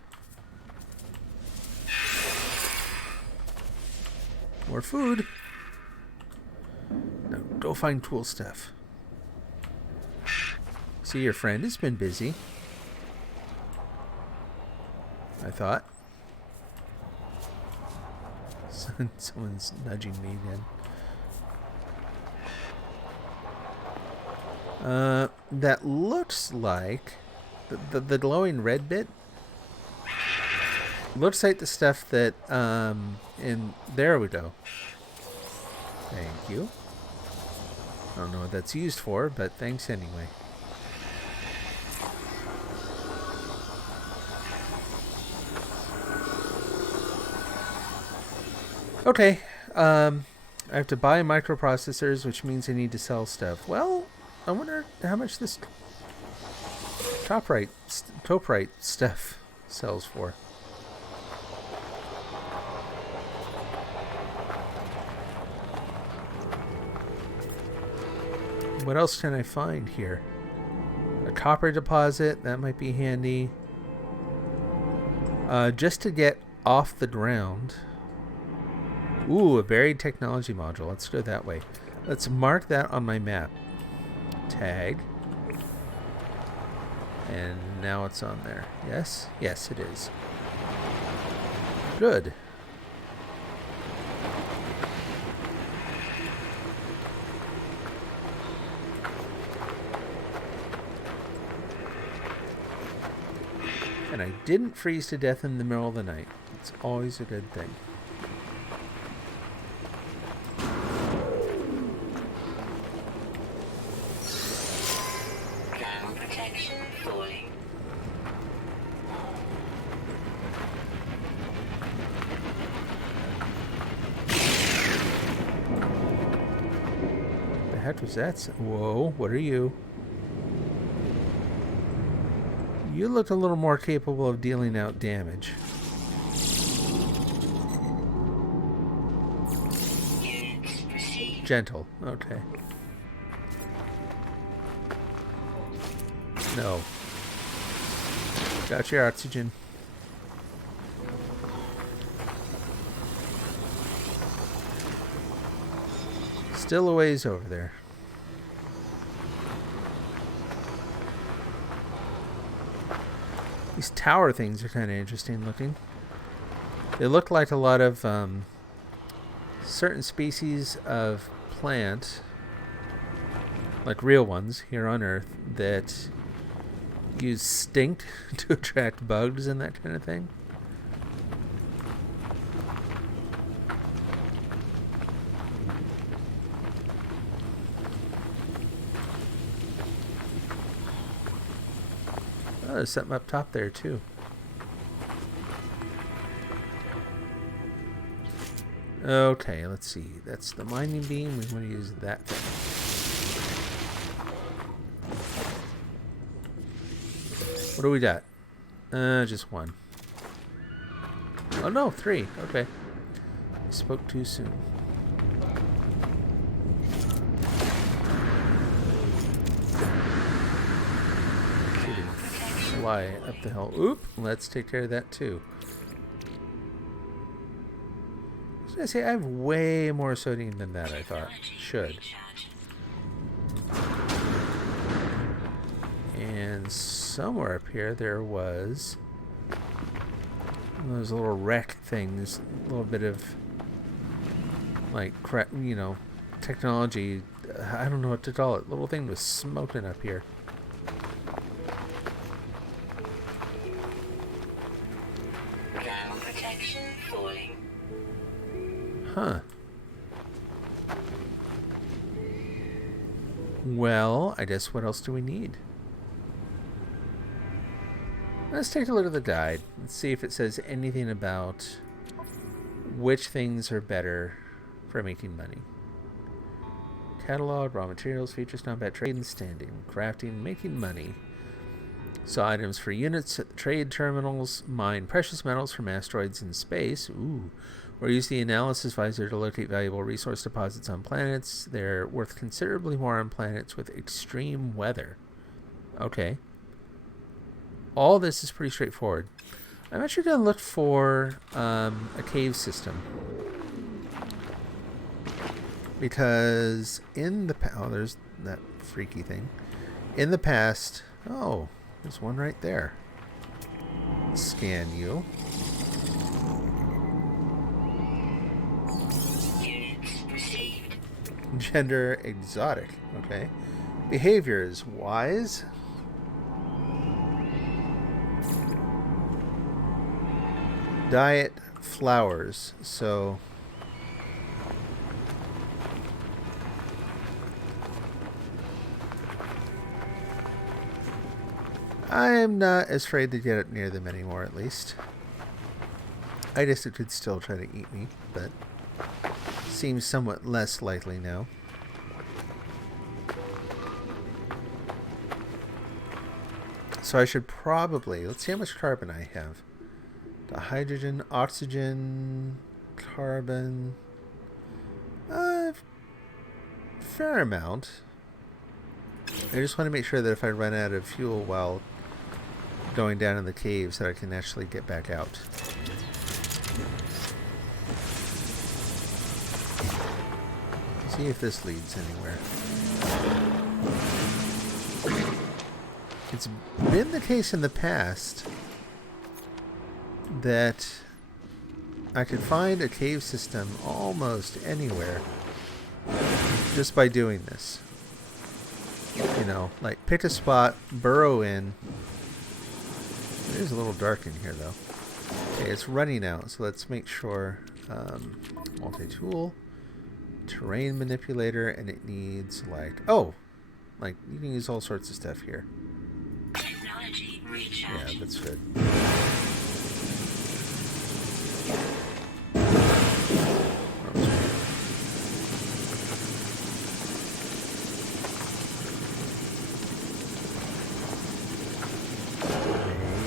More food. No, go find cool stuff. See, your friend has been busy. I thought. Someone's nudging me again. That looks like the glowing red bit. Looks like the stuff that in there we go. Thank you. I don't know what that's used for, but thanks anyway. Okay, I have to buy microprocessors, which means I need to sell stuff. Well, I wonder how much this Coprite stuff sells for. What else can I find here? A copper deposit, that might be handy. Just to get off the ground. Ooh, a buried technology module. Let's go that way. Let's mark that on my map. Tag. And now it's on there. Yes? Yes, it is. Good. And I didn't freeze to death in the middle of the night. It's always a good thing. Ground protection falling. The heck was that? Whoa, what are you? You look a little more capable of dealing out damage. Units received. Gentle, okay. No. Got your oxygen. Still a ways over there. These tower things are kind of interesting looking. They look like a lot of certain species of plant, like real ones here on Earth, that use stink to attract bugs and that kind of thing. Oh, there's something up top there too. Okay, let's see. That's the mining beam. We want to use that thing. What do we got? Just one. Oh no, 3. Okay. I spoke too soon. Fly up the hill. Oop! Let's take care of that too. I was gonna say I have way more sodium than that. I thought should. And somewhere up here there was those little wreck things. A little bit of like technology. I don't know what to call it. Little thing was smoking up here. Huh. Well, I guess what else do we need? Let's take a look at the guide and see if it says anything about which things are better for making money. Catalog, raw materials, features, combat, trade, and standing, crafting, making money. So items for units at the trade terminals, mine precious metals from asteroids in space. Ooh. Or use the analysis visor to locate valuable resource deposits on planets. They're worth considerably more on planets with extreme weather. Okay. All this is pretty straightforward. I'm actually going to look for a cave system. Because in the past... Oh, there's that freaky thing. In the past... Oh, there's one right there. Scan you. Gender exotic. Okay. Behavior is wise. Diet flowers. So I'm not as afraid to get near them anymore, at least. I guess it could still try to eat me, but seems somewhat less likely now. So I should probably... Let's see how much carbon I have. The hydrogen, oxygen, carbon... fair amount. I just want to make sure that if I run out of fuel while going down in the caves that I can actually get back out. See if this leads anywhere. It's been the case in the past that I could find a cave system almost anywhere just by doing this. You know, like pick a spot, burrow in, It is a little dark in here, though. Okay, it's running out, so let's make sure. Multi-tool, terrain manipulator, and it needs like you can use all sorts of stuff here. Technology recharge. Yeah, that's good.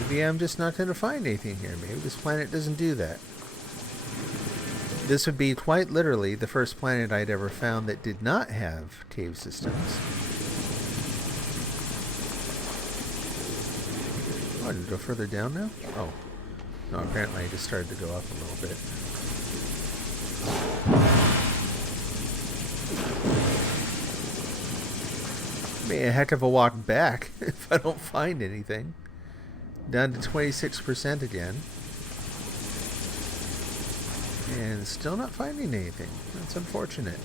Maybe I'm just not going to find anything here. Maybe this planet doesn't do that. This would be quite literally the first planet I'd ever found that did not have cave systems. Oh, I did it go further down now? Oh. No, apparently I just started to go up a little bit. Be a heck of a walk back if I don't find anything. Down to 26% again. And still not finding anything. That's unfortunate.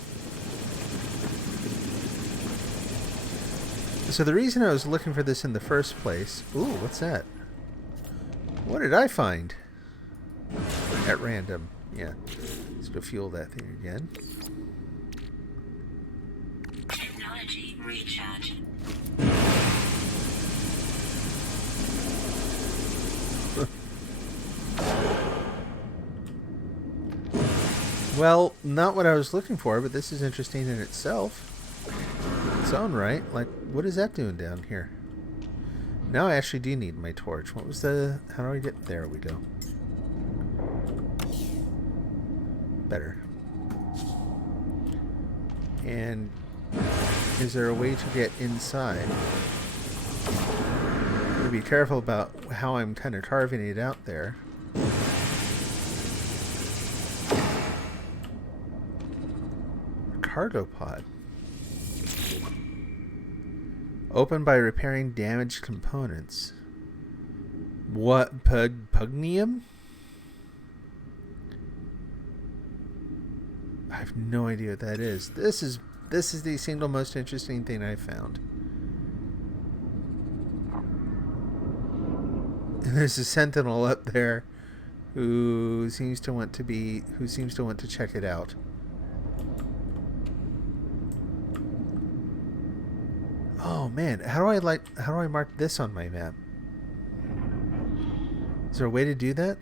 So the reason I was looking for this in the first place... Ooh, what's that? What did I find? At random. Yeah. Let's go fuel that thing again. Technology recharge. Well, not what I was looking for, but this is interesting in itself. Its own right. Like, what is that doing down here? Now I actually do need my torch. What was the... How do I get... There we go. Better. And is there a way to get inside? I'm gonna be careful about how I'm kind of carving it out there. Cargo pod. Open by repairing damaged components. What? Pugnium? I have no idea what that is. This is the single most interesting thing I found. And there's a sentinel up there who seems to want to check it out. Oh man, how do I mark this on my map? Is there a way to do that?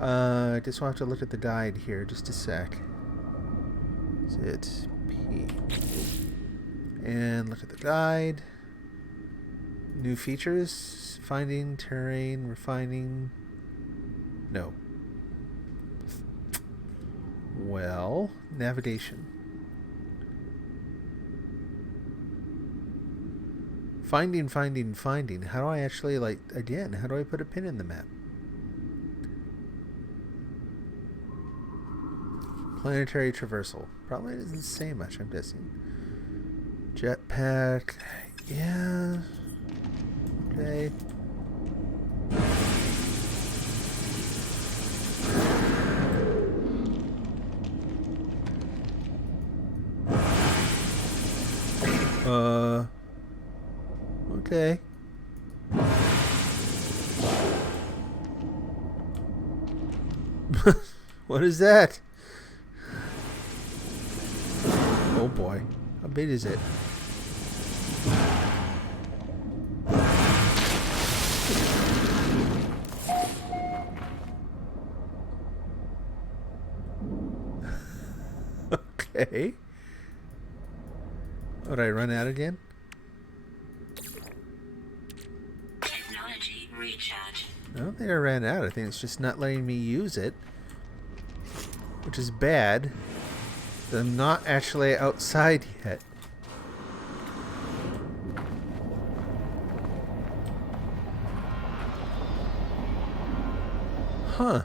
I just want to look at the guide here just a sec. Is it P? And look at the guide. New features, finding, terrain, refining. No. Well, navigation. Finding. How do I actually, again, how do I put a pin in the map? Planetary traversal. Probably doesn't say much, I'm guessing. Jetpack. Yeah. Okay. Okay. What is that? Oh boy. How big is it? Okay. Would I run out again? Technology recharge. I don't think I ran out. I think it's just not letting me use it. Which is bad. I'm not actually outside yet. Huh.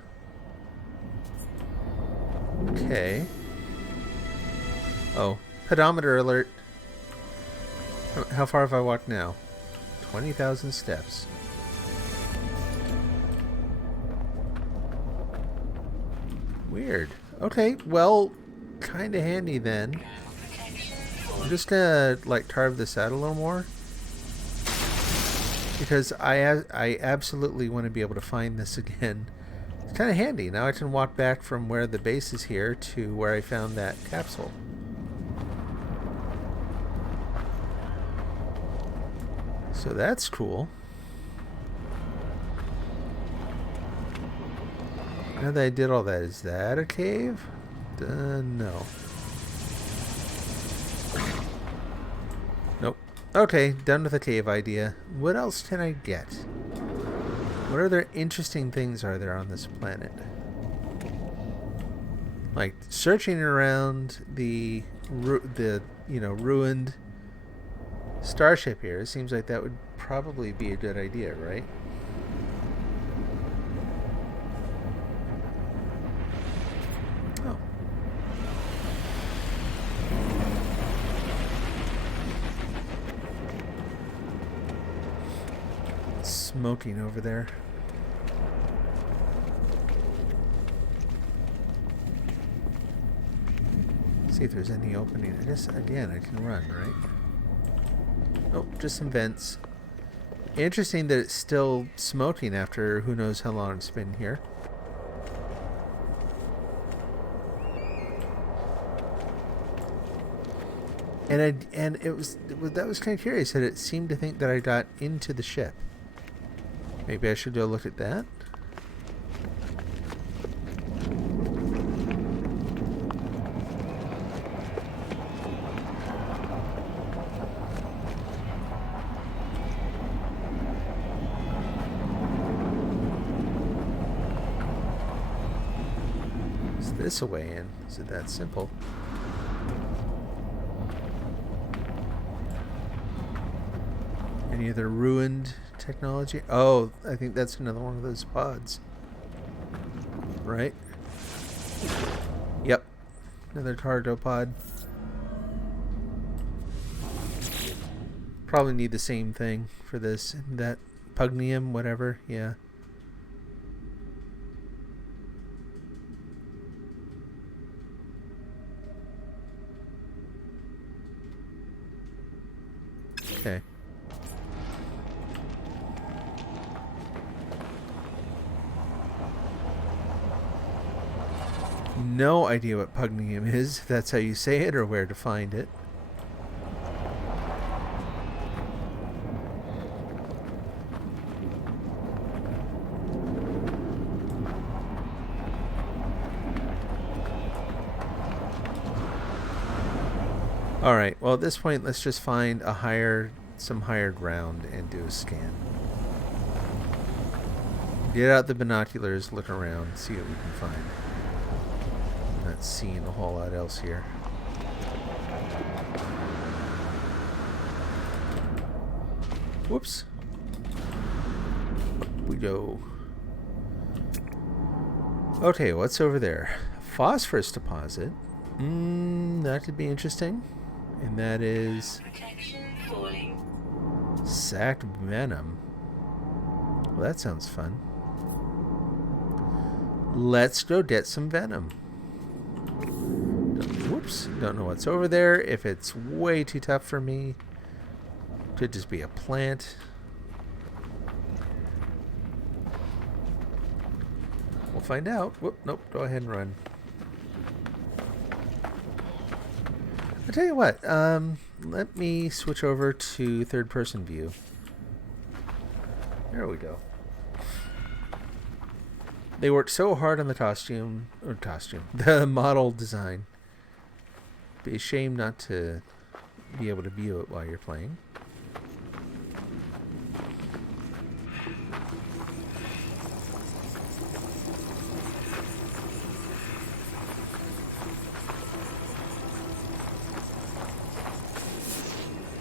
Okay. Oh, pedometer alert. How far have I walked now? 20,000 steps. Weird. Okay, well, kind of handy then. I'm just gonna carve this out a little more. because I absolutely want to be able to find this again. It's kind of handy. Now I can walk back from where the base is here to where I found that capsule. So that's cool. Now that I did all that, is that a cave? No. Nope. Okay, done with the cave idea. What else can I get? What other interesting things are there on this planet? Like searching around the ruined starship here. It seems like that would probably be a good idea, right? Oh. It's smoking over there. See if there's any opening. I guess again I can run, right? Oh, just some vents. Interesting that it's still smoking after who knows how long it's been here. And that was kind of curious that it seemed to think that I got into the ship. Maybe I should go look at that. This a way in? Is it that simple? Any other ruined technology? Oh, I think that's another one of those pods. Right? Yep. Another cargo pod. Probably need the same thing for this. That pugnium, whatever. Yeah. Okay. No idea what pugnium is, if that's how you say it, or where to find it. Alright, well at this point let's just find some higher ground and do a scan. Get out the binoculars, look around, see what we can find. I'm not seeing a whole lot else here. Whoops. Up we go. Okay, what's over there? Phosphorus deposit. That could be interesting. And that is sacked venom. Well, that sounds fun. Let's go get some venom. Whoops. Don't know what's over there. If it's way too tough for me, could just be a plant. We'll find out. Whoop. Nope. Go ahead and run. I'll tell you what, let me switch over to third-person view. There we go. They worked so hard on the model design. Be a shame not to be able to view it while you're playing.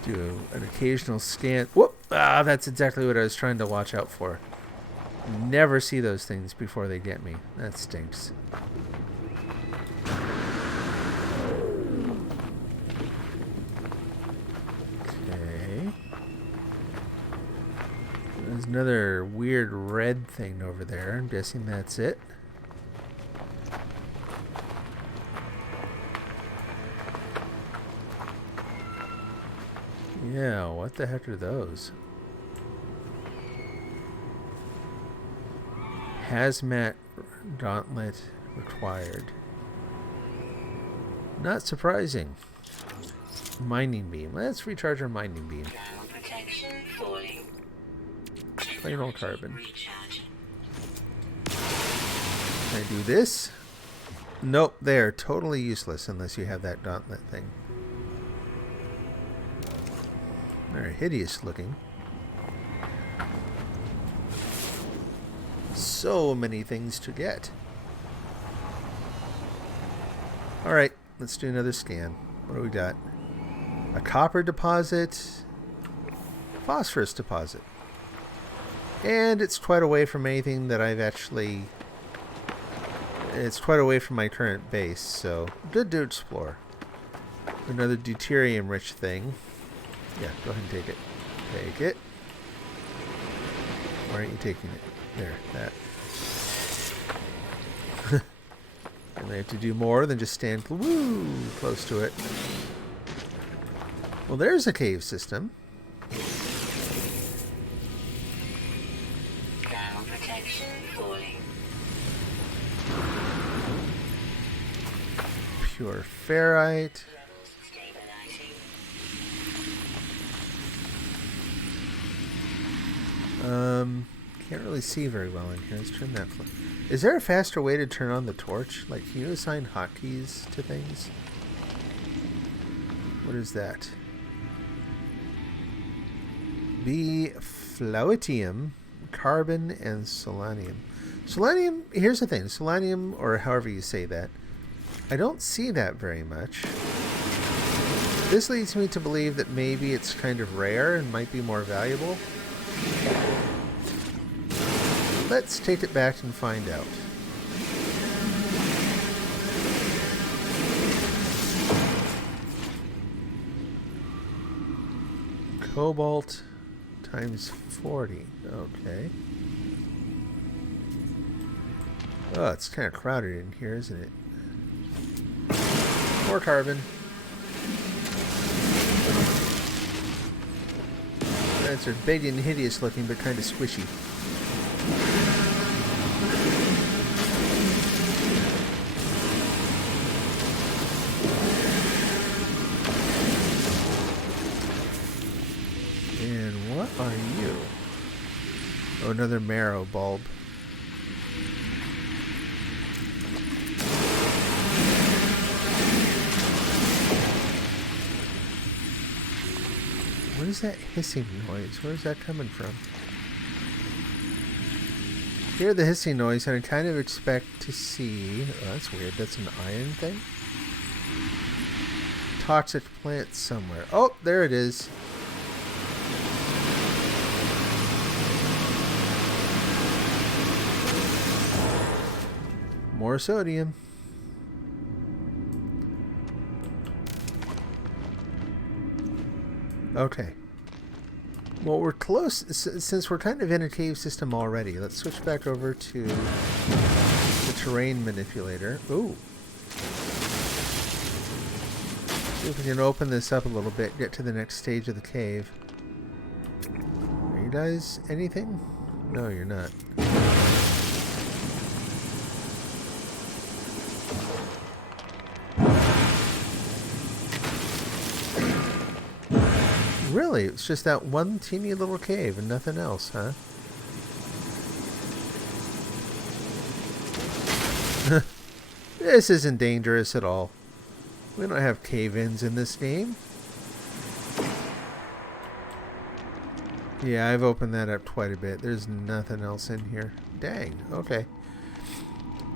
Do an occasional scan. Whoop! Ah, that's exactly what I was trying to watch out for. Never see those things before they get me. That stinks. Okay. There's another weird red thing over there. I'm guessing that's it. Yeah, what the heck are those? Hazmat gauntlet required. Not surprising. Mining beam. Let's recharge our mining beam. Thermal protection falling. Plain old carbon. Recharge. Can I do this? Nope, they're totally useless unless you have that gauntlet thing. They're hideous looking. So many things to get. Alright, let's do another scan. What do we got? A copper deposit, phosphorus deposit. And it's quite away from anything that I've actually... It's quite away from my current base, so good to explore. Another deuterium-rich thing. Yeah, go ahead and take it. Take it. Why aren't you taking it? There, that. And I have to do more than just stand close to it. Well, there's a cave system. Thermal protection falling. Pure ferrite. Levels stabilizing. Can't really see very well in here. Let's turn that. Is there a faster way to turn on the torch? Like, can you assign hotkeys to things? What is that? Fluitium, carbon, and selenium. Selenium, here's the thing. Selenium, or however you say that, I don't see that very much. This leads me to believe that maybe it's kind of rare and might be more valuable. Let's take it back and find out. Cobalt times 40. Okay. Oh, it's kind of crowded in here, isn't it? More carbon. That's are big and hideous looking, but kind of squishy. And what are you? Oh, another marrow bulb. What is that hissing noise? Where is that coming from? Hear the hissing noise, and I kind of expect to see... Oh, that's weird. That's an iron thing? Toxic plant somewhere. Oh, there it is. More sodium. Okay. Well, we're close. Since we're kind of in a cave system already, let's switch back over to the terrain manipulator. Ooh. See if we can open this up a little bit, get to the next stage of the cave. Are you guys anything? No, you're not. Really? It's just that one teeny little cave and nothing else, huh? This isn't dangerous at all. We don't have cave-ins in this game. Yeah, I've opened that up quite a bit. There's nothing else in here. Dang, okay.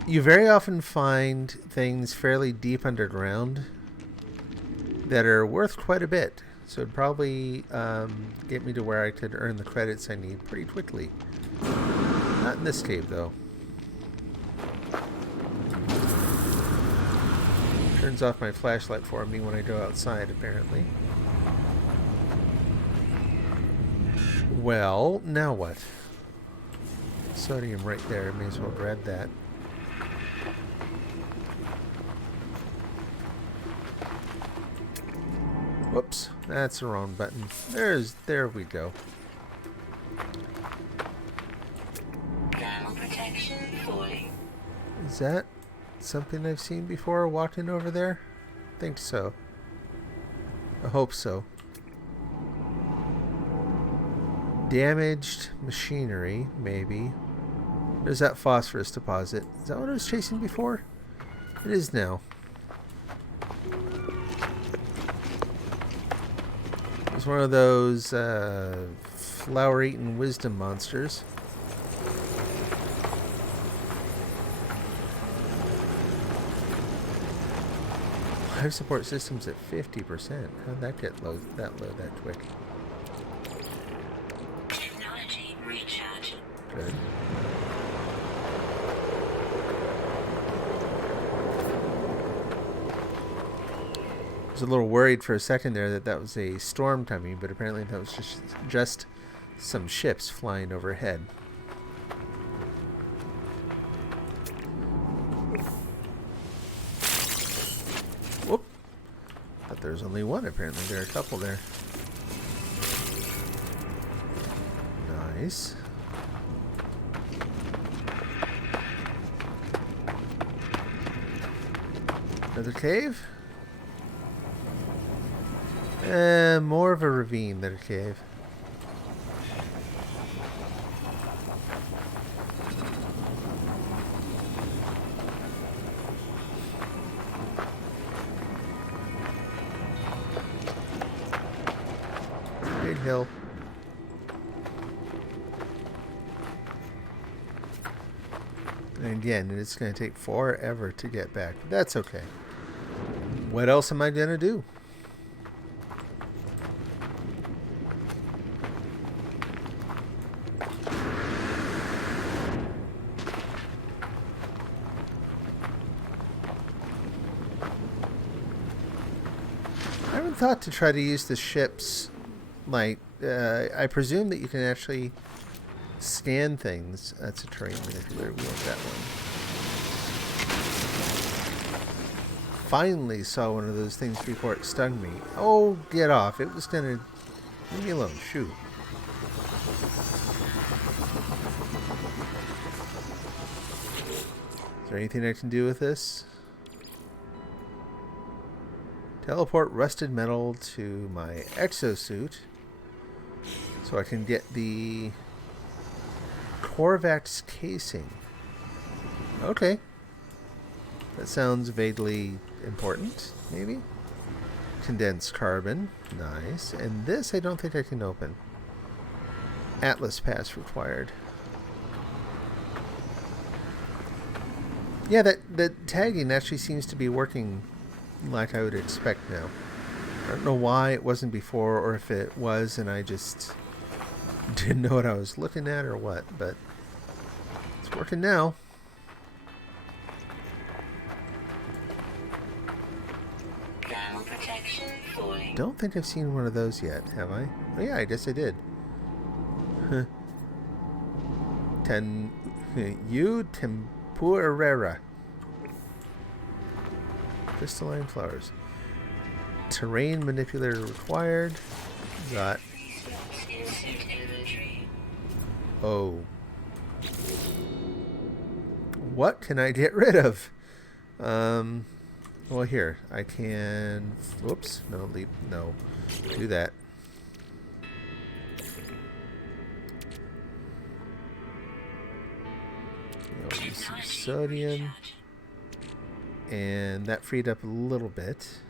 You very often find things fairly deep underground that are worth quite a bit. So it'd probably get me to where I could earn the credits I need pretty quickly. Not in this cave, though. Turns off my flashlight for me when I go outside, apparently. Well, now what? Sodium right there. May as well grab that. Whoops, that's the wrong button. There we go. Thermal protection Is that something I've seen before walking over there? I think so. I hope so. Damaged machinery, maybe. There's that phosphorus deposit. Is that what I was chasing before? It is now. It's one of those flower-eating wisdom monsters. Life support systems at 50%. How'd that get low that quick? Technology recharge. Good. I was a little worried for a second there that was a storm coming, but apparently that was just some ships flying overhead. Whoop! But there's only one. Apparently there are a couple there. Nice. Another cave? More of a ravine than a cave. Big hill. And again, it's going to take forever to get back, but that's okay. What else am I going to do? I haven't thought to try to use the ships, like, I presume that you can actually scan things. That's a terrain manipulator. We want that one. Finally saw one of those things before it stung me. Oh, get off. It was gonna... Leave me alone. Shoot. Is there anything I can do with this? Teleport rusted metal to my exosuit so I can get the Korvax casing. Okay. That sounds vaguely important, maybe? Condensed carbon. Nice. And this I don't think I can open. Atlas pass required. Yeah, that tagging actually seems to be working like I would expect now. I don't know why it wasn't before, or if it was and I just didn't know what I was looking at or what, but it's working now. Ground protection falling. Don't think I've seen one of those yet, have I? Oh yeah, I guess I did. Tempurera. Crystalline flowers. Terrain manipulator required. Got. Insert inventory. Oh. What can I get rid of? Well, here. I can... Whoops. No, leap. No. Do that. Use some sodium. And that freed up a little bit.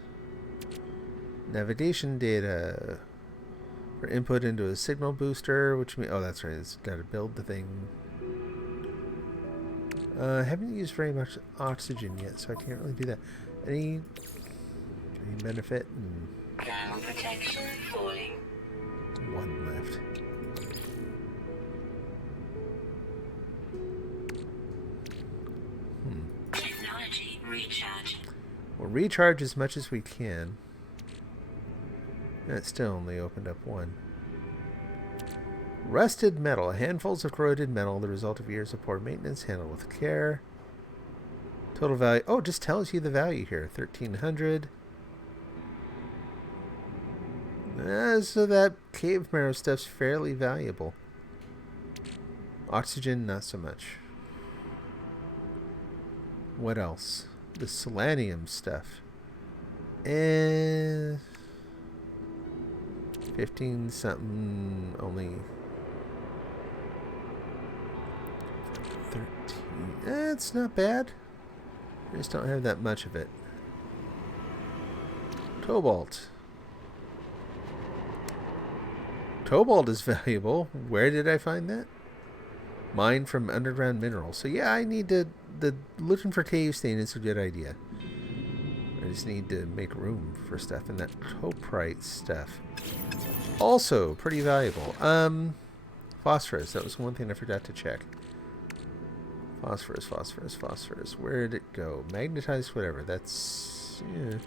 Navigation data. For input into a signal booster, which means... Oh, that's right. It's got to build the thing. Haven't used very much oxygen yet, so I can't really do that. Any benefit? Ground protection falling. One left. Technology recharge. We'll recharge as much as we can. That still only opened up one. Rusted metal. Handfuls of corroded metal, the result of years of poor maintenance, handled with care. Total value. Oh, it just tells you the value here. 1,300. So that cave marrow stuff's fairly valuable. Oxygen, not so much. What else? The selenium stuff. And 15 something, only 13. It's not bad. I just don't have that much of it. Cobalt. Cobalt is valuable. Where did I find that? Mined from underground minerals. So yeah, I need to... The looking for cave stain is a good idea. I just need to make room for stuff. And that coprite stuff. Also, pretty valuable. Phosphorus. That was one thing I forgot to check. Phosphorus, phosphorus, phosphorus. Where did it go? Magnetized whatever. That's... Yeah.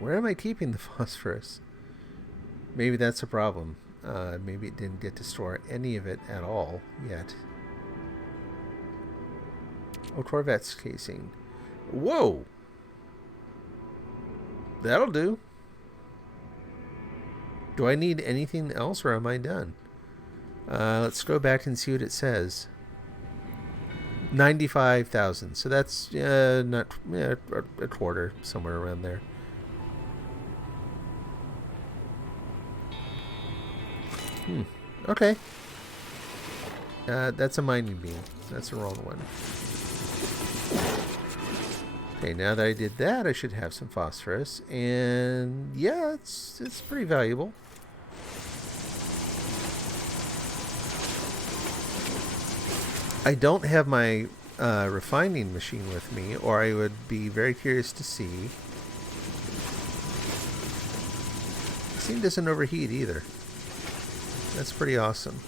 Where am I keeping the phosphorus? Maybe that's a problem. Maybe it didn't get to store any of it at all yet. Oh, Corvette's casing. Whoa! That'll do. Do I need anything else or am I done? Let's go back and see what it says. 95,000. So that's not a quarter, somewhere around there. Okay. That's a mining beam. That's the wrong one. Okay, now that I did that, I should have some phosphorus. And yeah, it's pretty valuable. I don't have my refining machine with me, or I would be very curious to see. This thing doesn't overheat either. That's pretty awesome.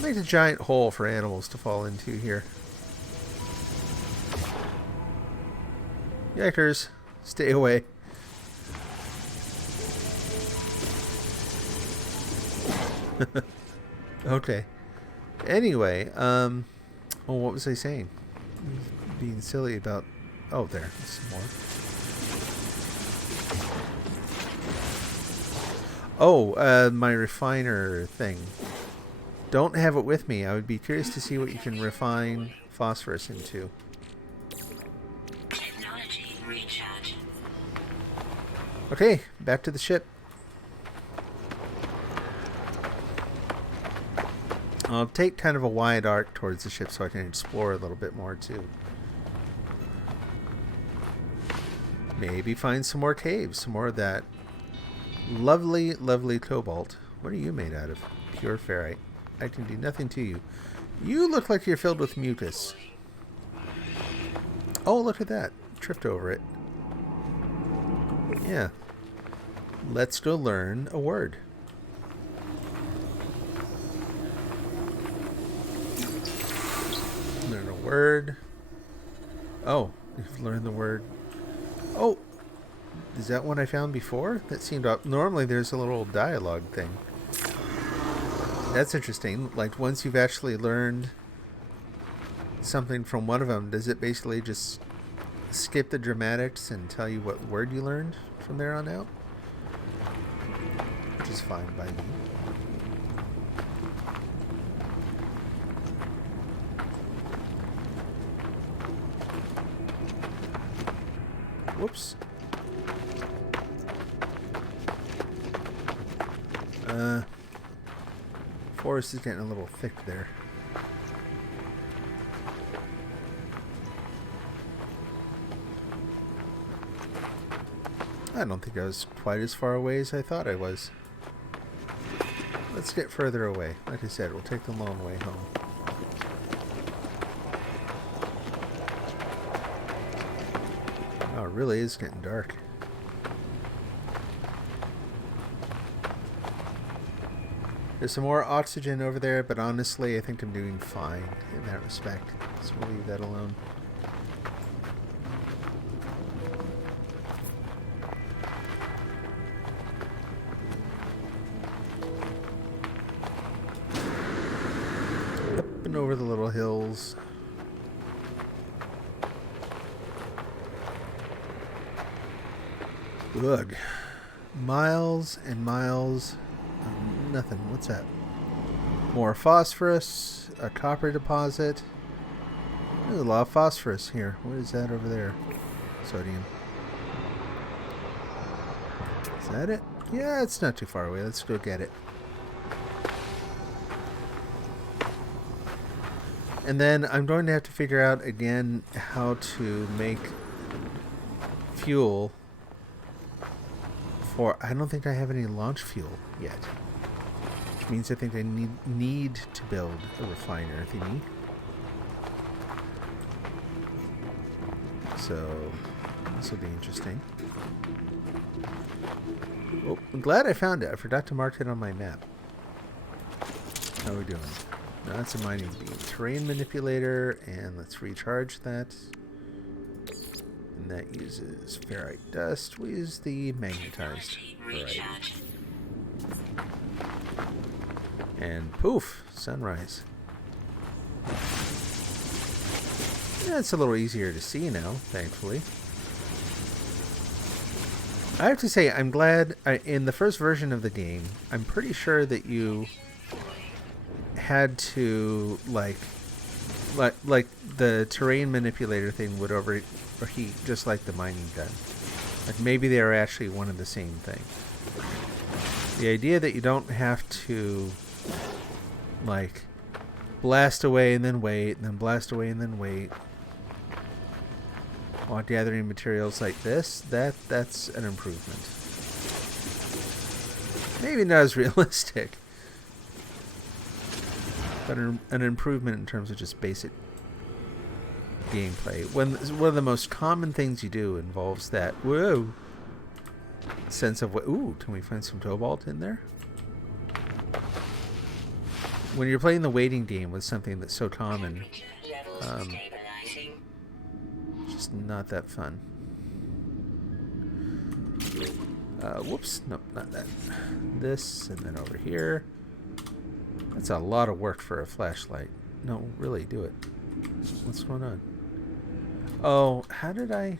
Make a giant hole for animals to fall into here. Yikers. Stay away. Okay. Anyway, oh, what was I saying? Being silly about... Oh, there. Some more. Oh, my refiner thing. Don't have it with me. I would be curious to see what you can refine phosphorus into. Technology recharge. Okay, back to the ship. I'll take kind of a wide arc towards the ship so I can explore a little bit more too. Maybe find some more caves, some more of that lovely, lovely cobalt. What are you made out of? Pure ferrite. I can do nothing to you. You look like you're filled with mucus. Oh, look at that. Tripped over it. Yeah. Let's go learn a word. Learn a word. Oh, you've learned the word. Oh, is that one I found before? That seemed up. Normally there's a little dialogue thing. That's interesting. Like once you've actually learned something from one of them, does it basically just skip the dramatics and tell you what word you learned from there on out? Which is fine by me. Whoops. Forest is getting a little thick there. I don't think I was quite as far away as I thought I was. Let's get further away. Like I said, we'll take the long way home. Oh, it really is getting dark. There's some more oxygen over there, but honestly, I think I'm doing fine in that respect. So we'll leave that alone. Up and over the little hills. Ugh. Miles and miles. Nothing. What's that? More phosphorus, a copper deposit. There's a lot of phosphorus here. What is that over there? Sodium. Is that it? Yeah, it's not too far away. Let's go get it. And then I'm going to have to figure out again how to make fuel for... I don't think I have any launch fuel yet. Which means I think I need to build a refiner thingy. So this will be interesting. Oh, I'm glad I found it. I forgot to mark it on my map. How are we doing? No, that's a mining beam. Terrain manipulator, and let's recharge that. And that uses ferrite dust. We use the magnetized ferrite. And poof, sunrise. Yeah, it's a little easier to see now, thankfully. I have to say, I'm glad, in the first version of the game, I'm pretty sure that you had to, like the terrain manipulator thing would overheat just like the mining gun. Like maybe they are actually one and the same thing. The idea that you don't have to, like, blast away and then wait, and then blast away and then wait, while gathering materials like this, that's an improvement. Maybe not as realistic, but an improvement in terms of just basic gameplay. When one of the most common things you do involves that sense of what? Ooh, can we find some cobalt in there? When you're playing the waiting game with something that's so common, just not that fun. Whoops, nope, not that. This, and then over here. That's a lot of work for a flashlight. No, really, do it. What's going on? Oh, how did I...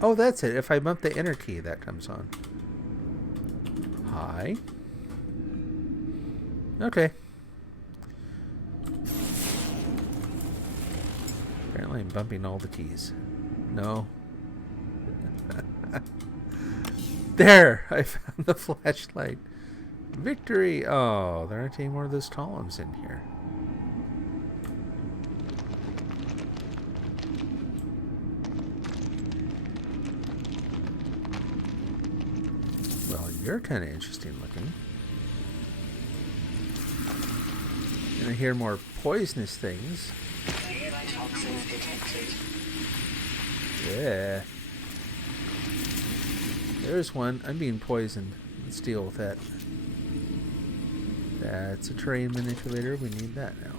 oh, that's it. If I bump the enter key, that comes on. Hi. Okay. Apparently I'm bumping all the keys. No. There! I found the flashlight. Victory! Oh, there aren't any more of those columns in here. Well, you're kind of interesting looking. And I hear more poisonous things. Yeah. There's one. I'm being poisoned. Let's deal with that. That's a terrain manipulator. We need that now.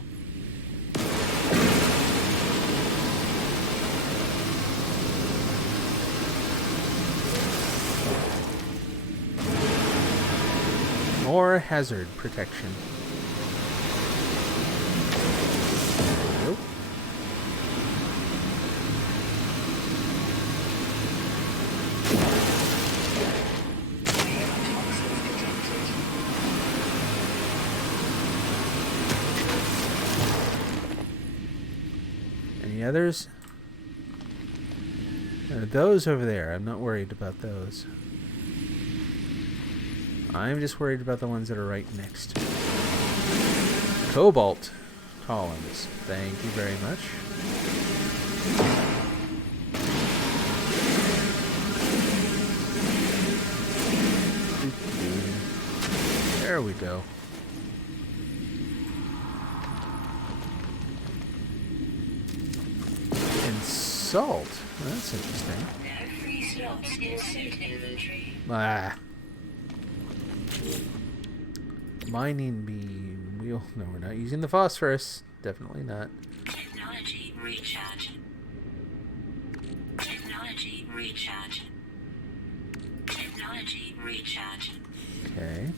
More hazard protection. Nope. Any others? Those over there. I'm not worried about those. I'm just worried about the ones that are right next to me. Cobalt columns. Thank you very much. There we go. And salt. That's interesting. Free slots in suit inventory. Ah. Mining beam wheel. No, we're not using the phosphorus. Definitely not. Technology recharge. Technology recharge. Technology recharge. Okay.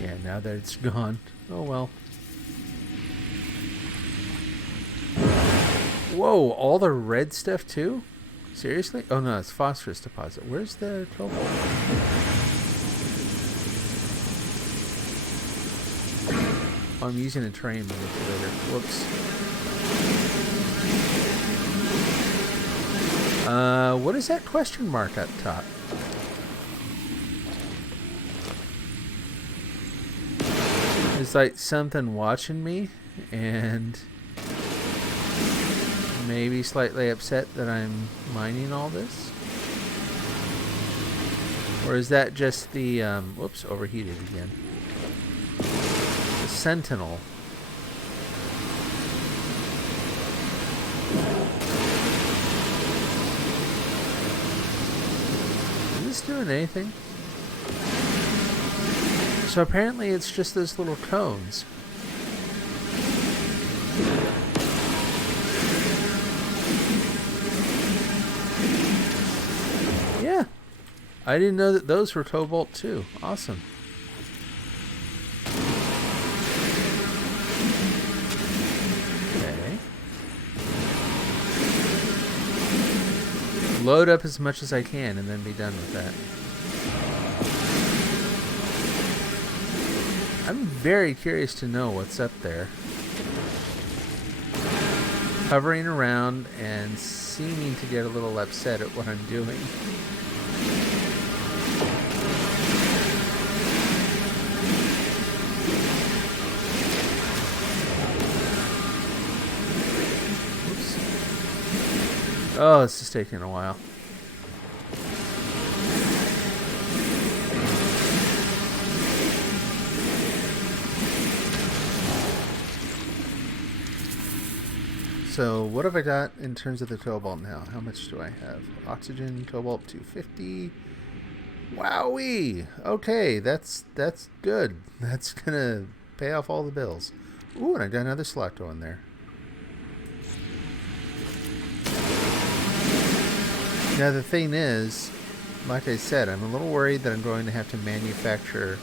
Yeah, now that it's gone. Oh well. Whoa, all the red stuff too? Seriously? Oh no, it's phosphorus deposit. Where's the cobalt? Oh, I'm using a terrain manipulator. Whoops. What is that question mark up top? It's like something watching me and maybe slightly upset that I'm mining all this. Or is that just the, whoops, overheated again. The Sentinel. Is this doing anything? So apparently it's just those little cones. Yeah. I didn't know that those were cobalt too. Awesome. Okay. Load up as much as I can and then be done with that. I'm very curious to know what's up there. Hovering around and seeming to get a little upset at what I'm doing. Oops. Oh, this is taking a while. So what have I got in terms of the cobalt now? How much do I have? Oxygen, cobalt, 250. Wowee! Okay, that's good. That's gonna pay off all the bills. Ooh, and I got another slot going there. Now the thing is, like I said, I'm a little worried that I'm going to have to manufacture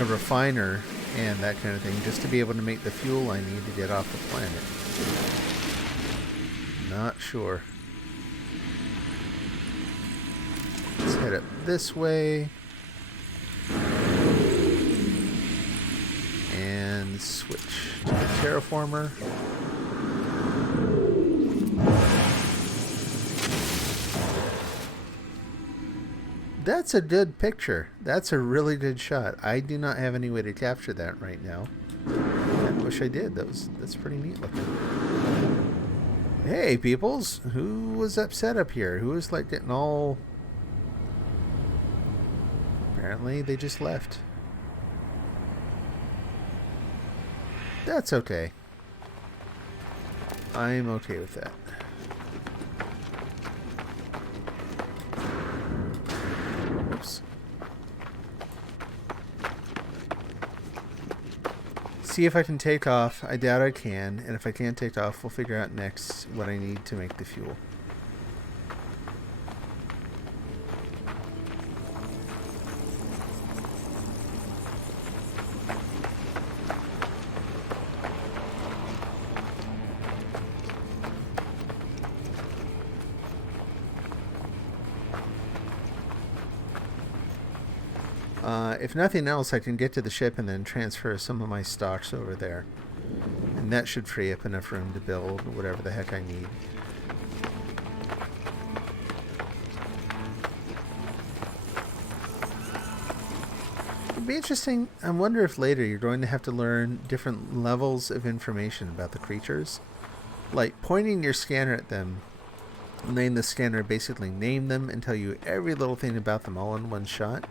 a refiner and that kind of thing just to be able to make the fuel I need to get off the planet. Not sure. Let's head up this way. And switch to the terraformer. That's a good picture. That's a really good shot. I do not have any way to capture that right now. I wish I did. That's pretty neat looking. Hey, peoples. Who was upset up here? Who was like getting all... Apparently they just left. That's okay. I'm okay with that. Oops. See if I can take off. I doubt I can. And if I can't take off, we'll figure out next what I need to make the fuel. If nothing else, I can get to the ship and then transfer some of my stocks over there. And that should free up enough room to build whatever the heck I need. It'd be interesting. I wonder if later you're going to have to learn different levels of information about the creatures. Like pointing your scanner at them, letting the scanner basically name them and tell you every little thing about them all in one shot.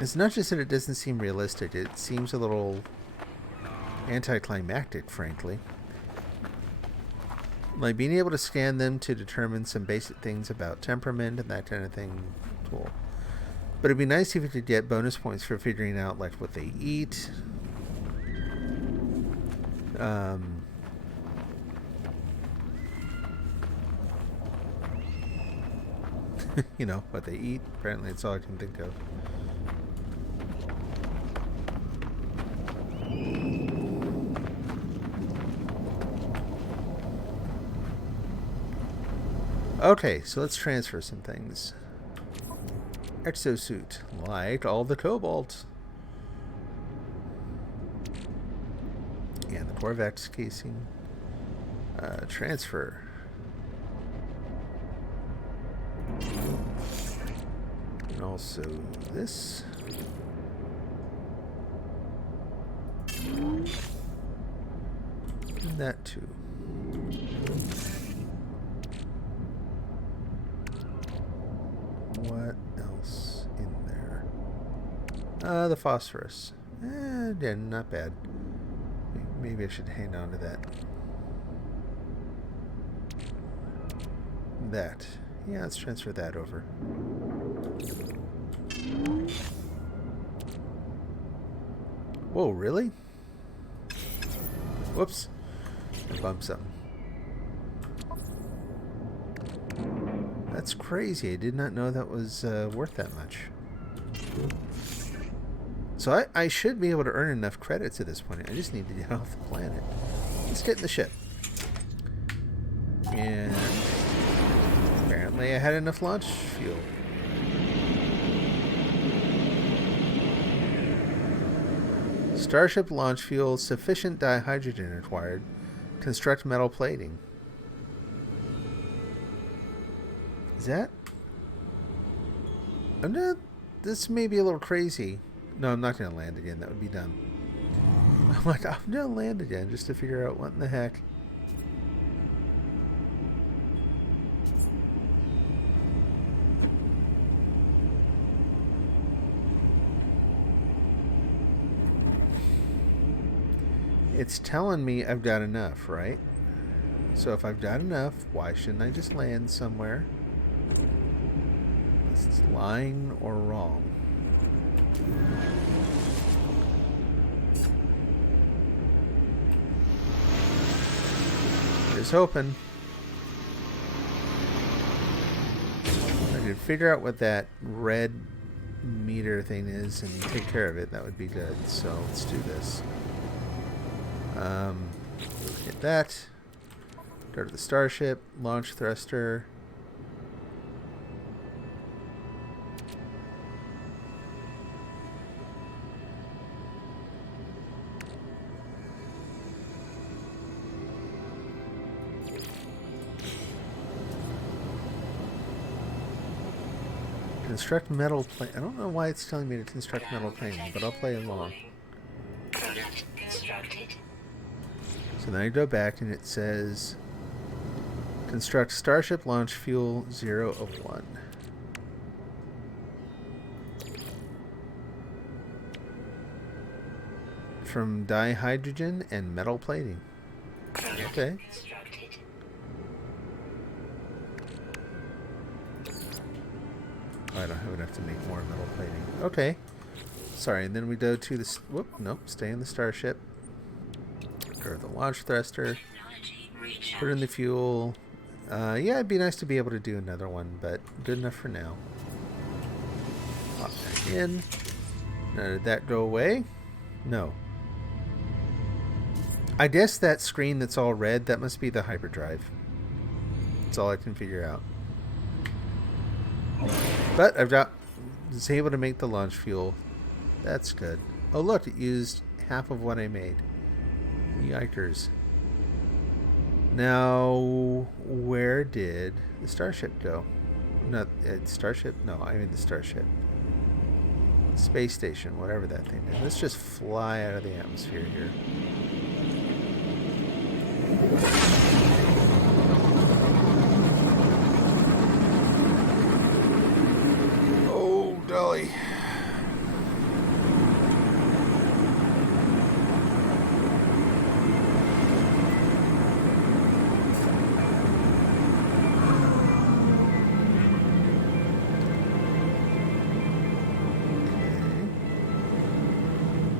It's not just that it doesn't seem realistic, it seems a little anticlimactic, frankly. Like being able to scan them to determine some basic things about temperament and that kind of thing, cool. But it'd be nice if you could get bonus points for figuring out like what they eat. You know, what they eat. Apparently it's all I can think of. Okay, so let's transfer some things. Exosuit, like all the cobalt. And the Corvex casing. Transfer. And also this. And that too. What else in there? The phosphorus. Yeah, not bad. Maybe I should hang on to that. That. Yeah, let's transfer that over. Whoa, really? Whoops. I bumped something. That's crazy. I did not know that was worth that much. So I should be able to earn enough credits at this point. I just need to get off the planet. Let's get in the ship. And apparently I had enough launch fuel. Starship launch fuel, sufficient dihydrogen required. Construct metal plating. Is that? I'm not. This may be a little crazy. No, I'm not going to land again. That would be dumb. I'm like, I'm going to land again just to figure out what in the heck. It's telling me I've got enough, right? So if I've got enough, why shouldn't I just land somewhere? Unless it's lying or wrong. Just hoping. If I could figure out what that red meter thing is and take care of it, that would be good. So let's do this. Hit that. Go to the starship. Launch thruster. Construct metal plane. I don't know why it's telling me to construct metal plating, but I'll play along. Product constructed. So then I go back and it says construct Starship launch fuel 0 of 1. From dihydrogen and metal plating. Okay. I don't have enough to make more metal plating. Okay. Sorry, and then we go to the... Whoop, nope, stay in the starship. Go to the launch thruster. Put in the fuel. Yeah, it'd be nice to be able to do another one, but good enough for now. Pop back in. Now, did that go away? No. I guess that screen that's all red, that must be the hyperdrive. That's all I can figure out. But was able to make the launch fuel. That's good. Oh look, it used half of what I made. Yikers. Now, where did the starship go? Not starship? No, I mean the starship. Space station, whatever that thing is. Let's just fly out of the atmosphere here. Oh, golly.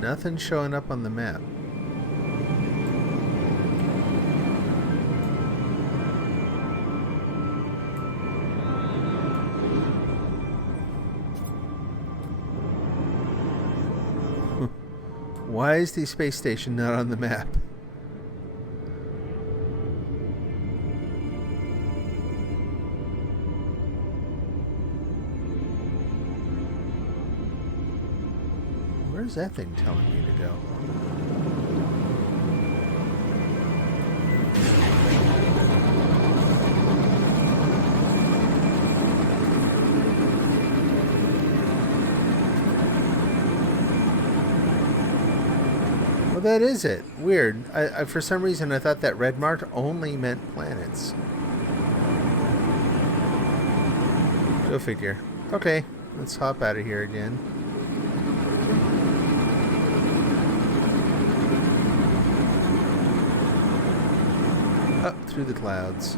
Nothing showing up on the map. Why is the space station not on the map? Where's that thing telling me to go? Well, that is it. Weird. I for some reason I thought that red mark only meant planets. Go figure. Okay, let's hop out of here again. Up through the clouds.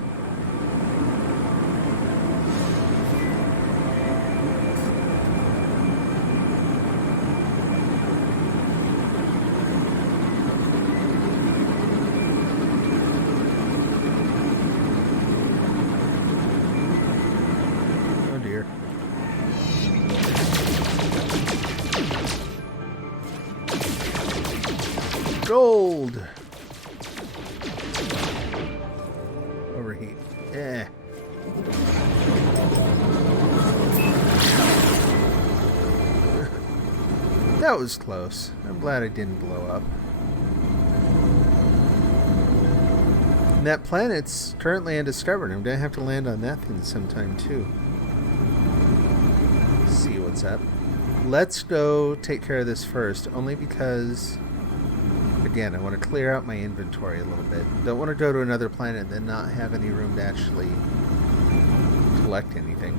Oh dear. Gold! Overheat. Eh. That was close. I'm glad I didn't blow up. And that planet's currently undiscovered. I'm going to have to land on that thing sometime too. See what's up. Let's go take care of this first, only because, again, I want to clear out my inventory a little bit. Don't want to go to another planet and then not have any room to actually collect anything.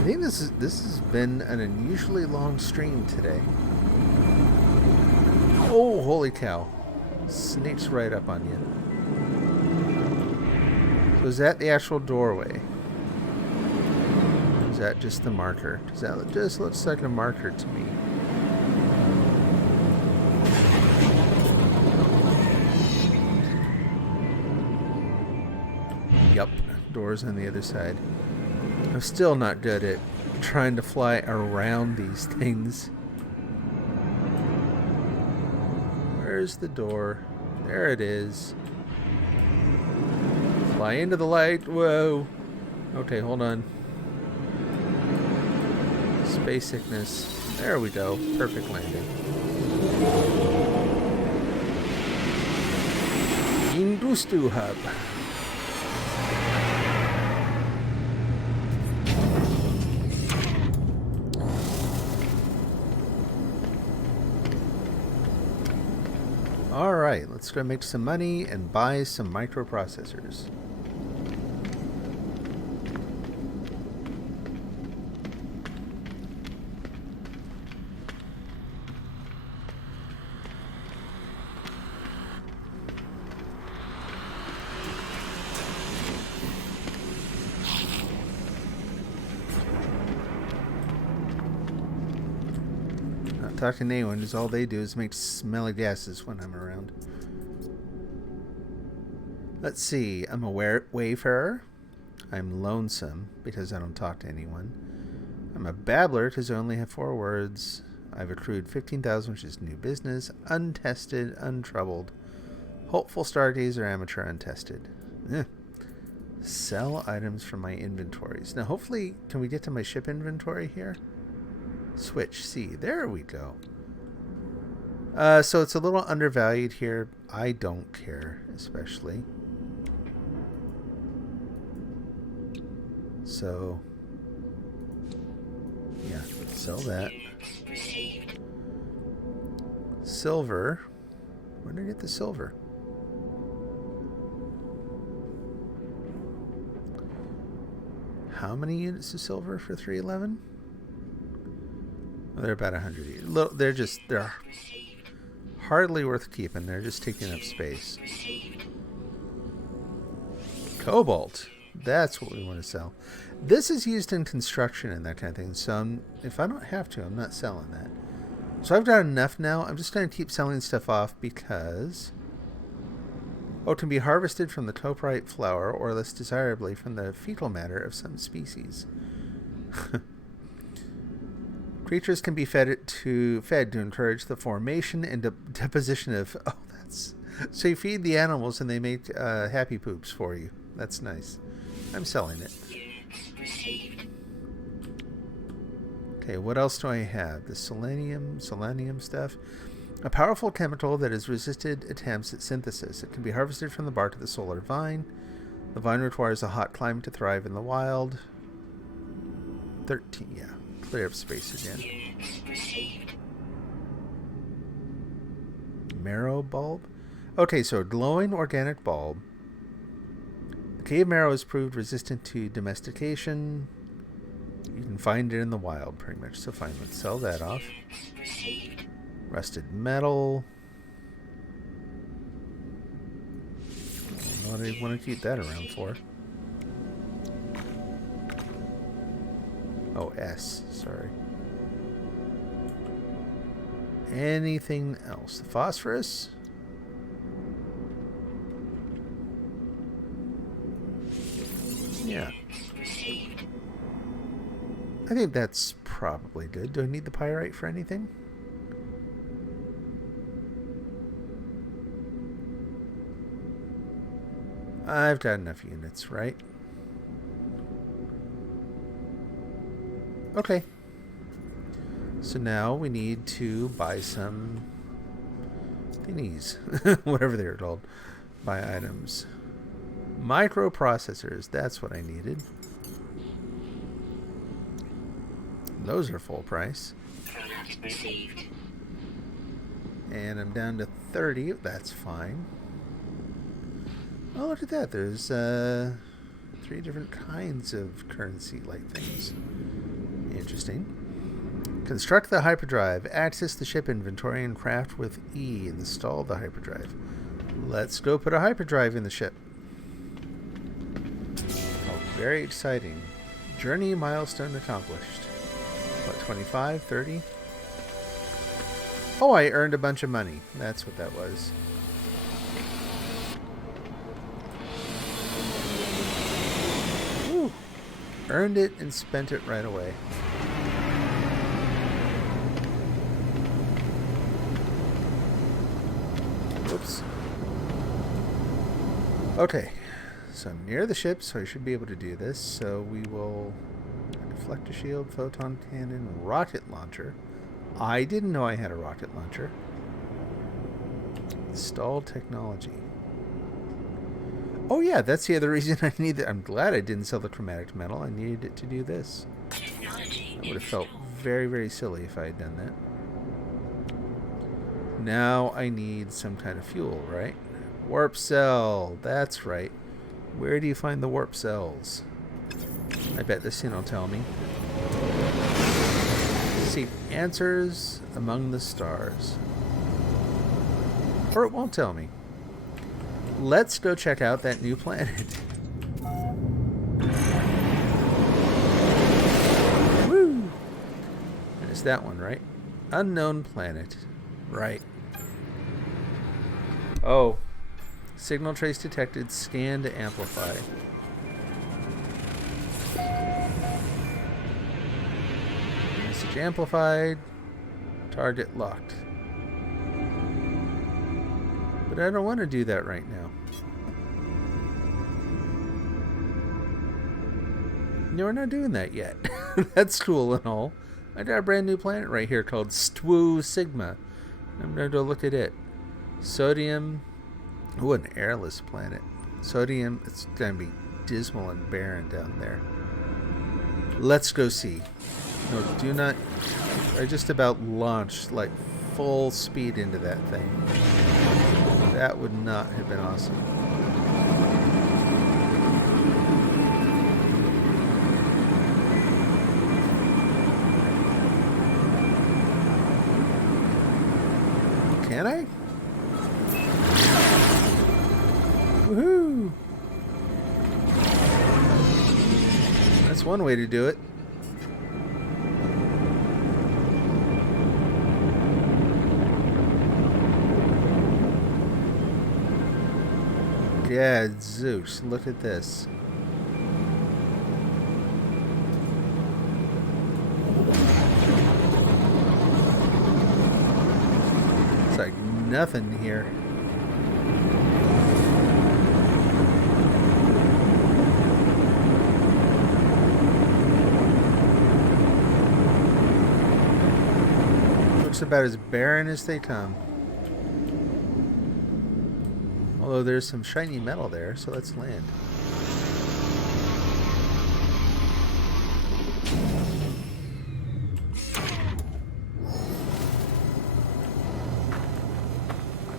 I think this has been an unusually long stream today. Oh, holy cow. Sneaks right up on you. So is that the actual doorway? Or is that just the marker? Does that just looks like a marker to me? Yup, doors on the other side. I'm still not good at trying to fly around these things. Where's the door? There it is. Fly into the light. Whoa. Okay, hold on. Space sickness. There we go. Perfect landing. Industu Hub. Alright, let's go make some money and buy some microprocessors. Not talking to anyone, because all they do is make smelly gases when I'm around. Let's see, I'm a wayfarer. I'm lonesome because I don't talk to anyone. I'm a babbler because I only have 4 words. I've accrued 15,000, which is new business. Untested, untroubled. Hopeful stargazer, amateur, untested. Sell items from my inventories. Now, hopefully, can we get to my ship inventory here? Switch, C. There we go. So it's a little undervalued here. I don't care, especially. So, yeah, sell that. Silver. Where did I get the silver? How many units of silver for 311? Well, they're about 100 each. They're hardly worth keeping. They're just taking up space. Cobalt. That's what we want to sell. This is used in construction and that kind of thing. So if I don't have to, I'm not selling that. So I've got enough now. I'm just going to keep selling stuff off because... Oh, it can be harvested from the toprite flower or less desirably from the fecal matter of some species. Creatures can be fed to encourage the formation and deposition of... Oh, that's... So you feed the animals and they make happy poops for you. That's nice. I'm selling it. Okay, what else do I have? The selenium stuff. A powerful chemical that has resisted attempts at synthesis. It can be harvested from the bark of the solar vine. The vine requires a hot climate to thrive in the wild. 13, yeah. Clear up space again. Units received. Marrow bulb? Okay, so a glowing organic bulb. The cave marrow is proved resistant to domestication. You can find it in the wild, pretty much. So fine, let's sell that off. Units received. Rusted metal. What do you want to keep that around for? Oh, S. Sorry. Anything else? The phosphorus? Yeah. Units received. I think that's probably good. Do I need the pyrite for anything? I've got enough units, right? Okay. So now we need to buy some thingies. Whatever they're called. Buy items. Microprocessors. That's what I needed. Those are full price. Product received. And I'm down to 30. That's fine. Oh, look at that. There's 3 different kinds of currency-like things. Interesting. Construct the hyperdrive. Access the ship inventory and craft with E. Install the hyperdrive. Let's go put a hyperdrive in the ship. Oh, very exciting. Journey milestone accomplished. What, 25, 30? Oh, I earned a bunch of money. That's what that was. Woo. Earned it and spent it right away. Whoops. Okay. So I'm near the ship, so I should be able to do this. So we will... Deflector shield, photon cannon, rocket launcher. I didn't know I had a rocket launcher. Install technology. Oh yeah, that's the other reason I need it. I'm glad I didn't sell the chromatic metal. I needed it to do this. Technology I would have felt installed. very, very silly if I had done that. Now I need some kind of fuel, right? Warp cell. That's right. Where do you find the warp cells? I bet this thing will tell me. Seek answers among the stars. Or it won't tell me. Let's go check out that new planet. Woo! There's that one, right? Unknown planet. Right. Oh. Signal trace detected. Scan to amplify. Message amplified. Target locked. But I don't want to do that right now. No, we're not doing that yet. That's cool and all. I got a brand new planet right here called Stwu Sigma. I'm going to go look at it. Sodium. Ooh, an airless planet. Sodium. It's going to be dismal and barren down there. Let's go see. No, do not. I just about launched like full speed into that thing. That would not have been awesome. Can I? Woohoo! That's one way to do it. Yeah, Zeus, look at this. It's like nothing here. looks about as barren as they come. Although there's some shiny metal there, so let's land.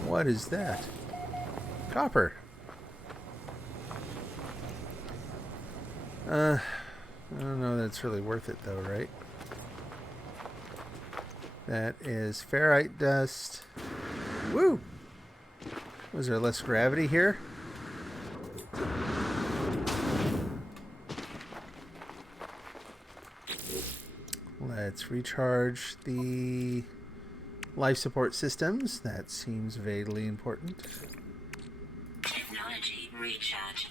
What is that? Copper. I don't know that's really worth it though, right? That is ferrite dust. Woo! Was there less gravity here? Let's recharge the life support systems. That seems vaguely important. Technology recharge.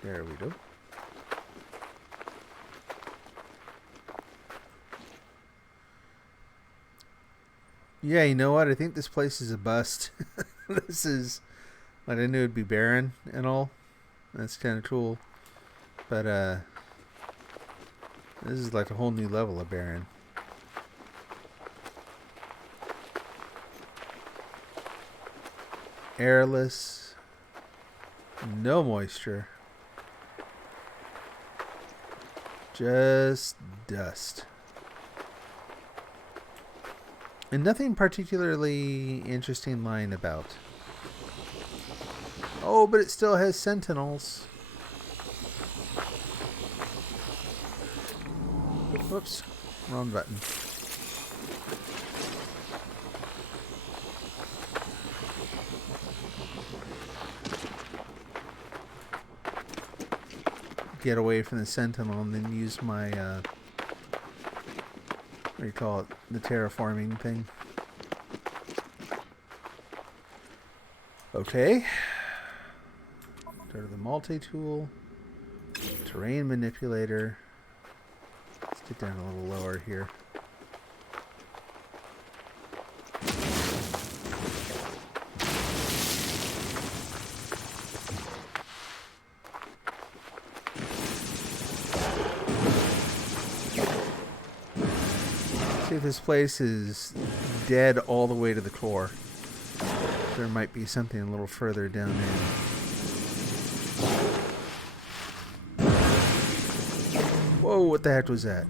There we go. Yeah, you know what? I think this place is a bust. This is... I knew it'd be barren and all. That's kind of cool. But, this is like a whole new level of barren. Airless. No moisture. Just dust. And nothing particularly interesting lying about. Oh, but it still has sentinels. Whoops. Wrong button. Get away from the sentinel and then use my, what do you call it? The terraforming thing. Okay. Go to the multi-tool. Terrain manipulator. Let's get down a little lower here. See if this place is dead all the way to the core. There might be something a little further down there. Whoa, what the heck was that?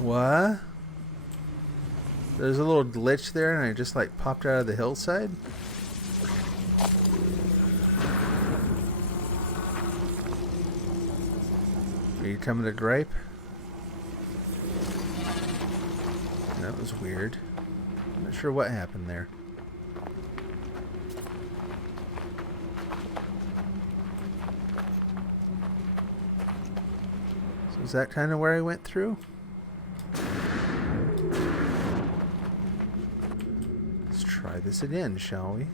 What? There's a little glitch there and I just like popped out of the hillside? Are you coming to gripe? That was weird. I'm not sure what happened there. So is that kind of where I went through? Let's try this again, shall we?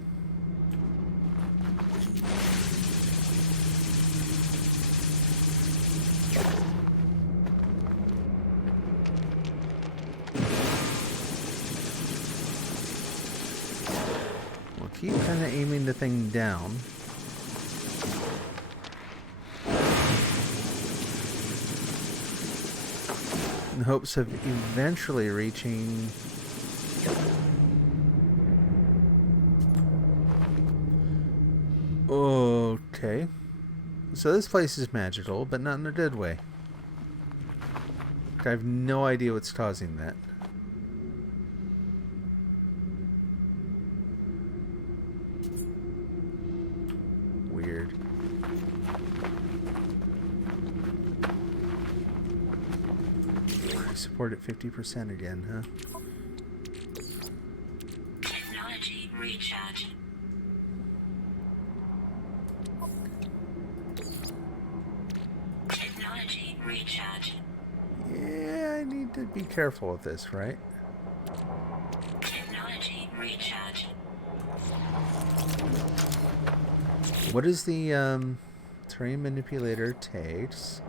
Keep kind of aiming the thing down. In hopes of eventually reaching... Okay. So this place is magical, but not in a good way. I have no idea what's causing that. Weird. I support it 50% again, huh? Technology recharge. Technology recharge. Yeah, I need to be careful with this, right? Technology recharge. What is the terrain manipulator takes?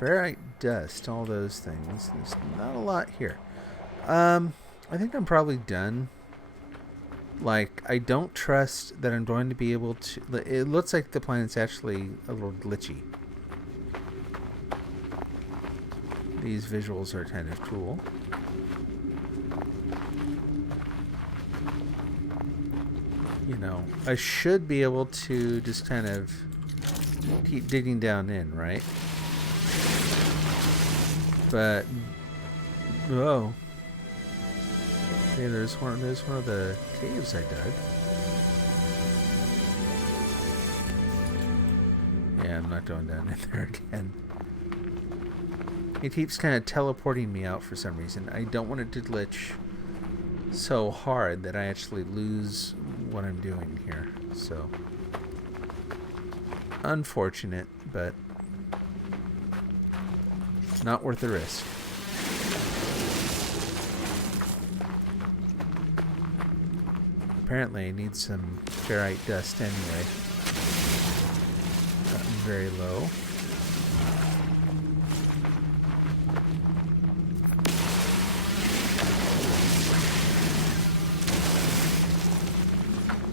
Ferrite dust, all those things. There's not a lot here. I think I'm probably done Like, I don't trust that I'm going to be able to... It looks like the planet's actually a little glitchy. These visuals are kind of cool. You know, I should be able to just kind of keep digging down in, right? But... Whoa. Hey, there's one of the caves I dug. Yeah, I'm not going down in there again. It keeps kind of teleporting me out for some reason. I don't want it to glitch so hard that I actually lose what I'm doing here. So, unfortunate, but not worth the risk. Apparently I need some ferrite dust anyway. Gotten very low.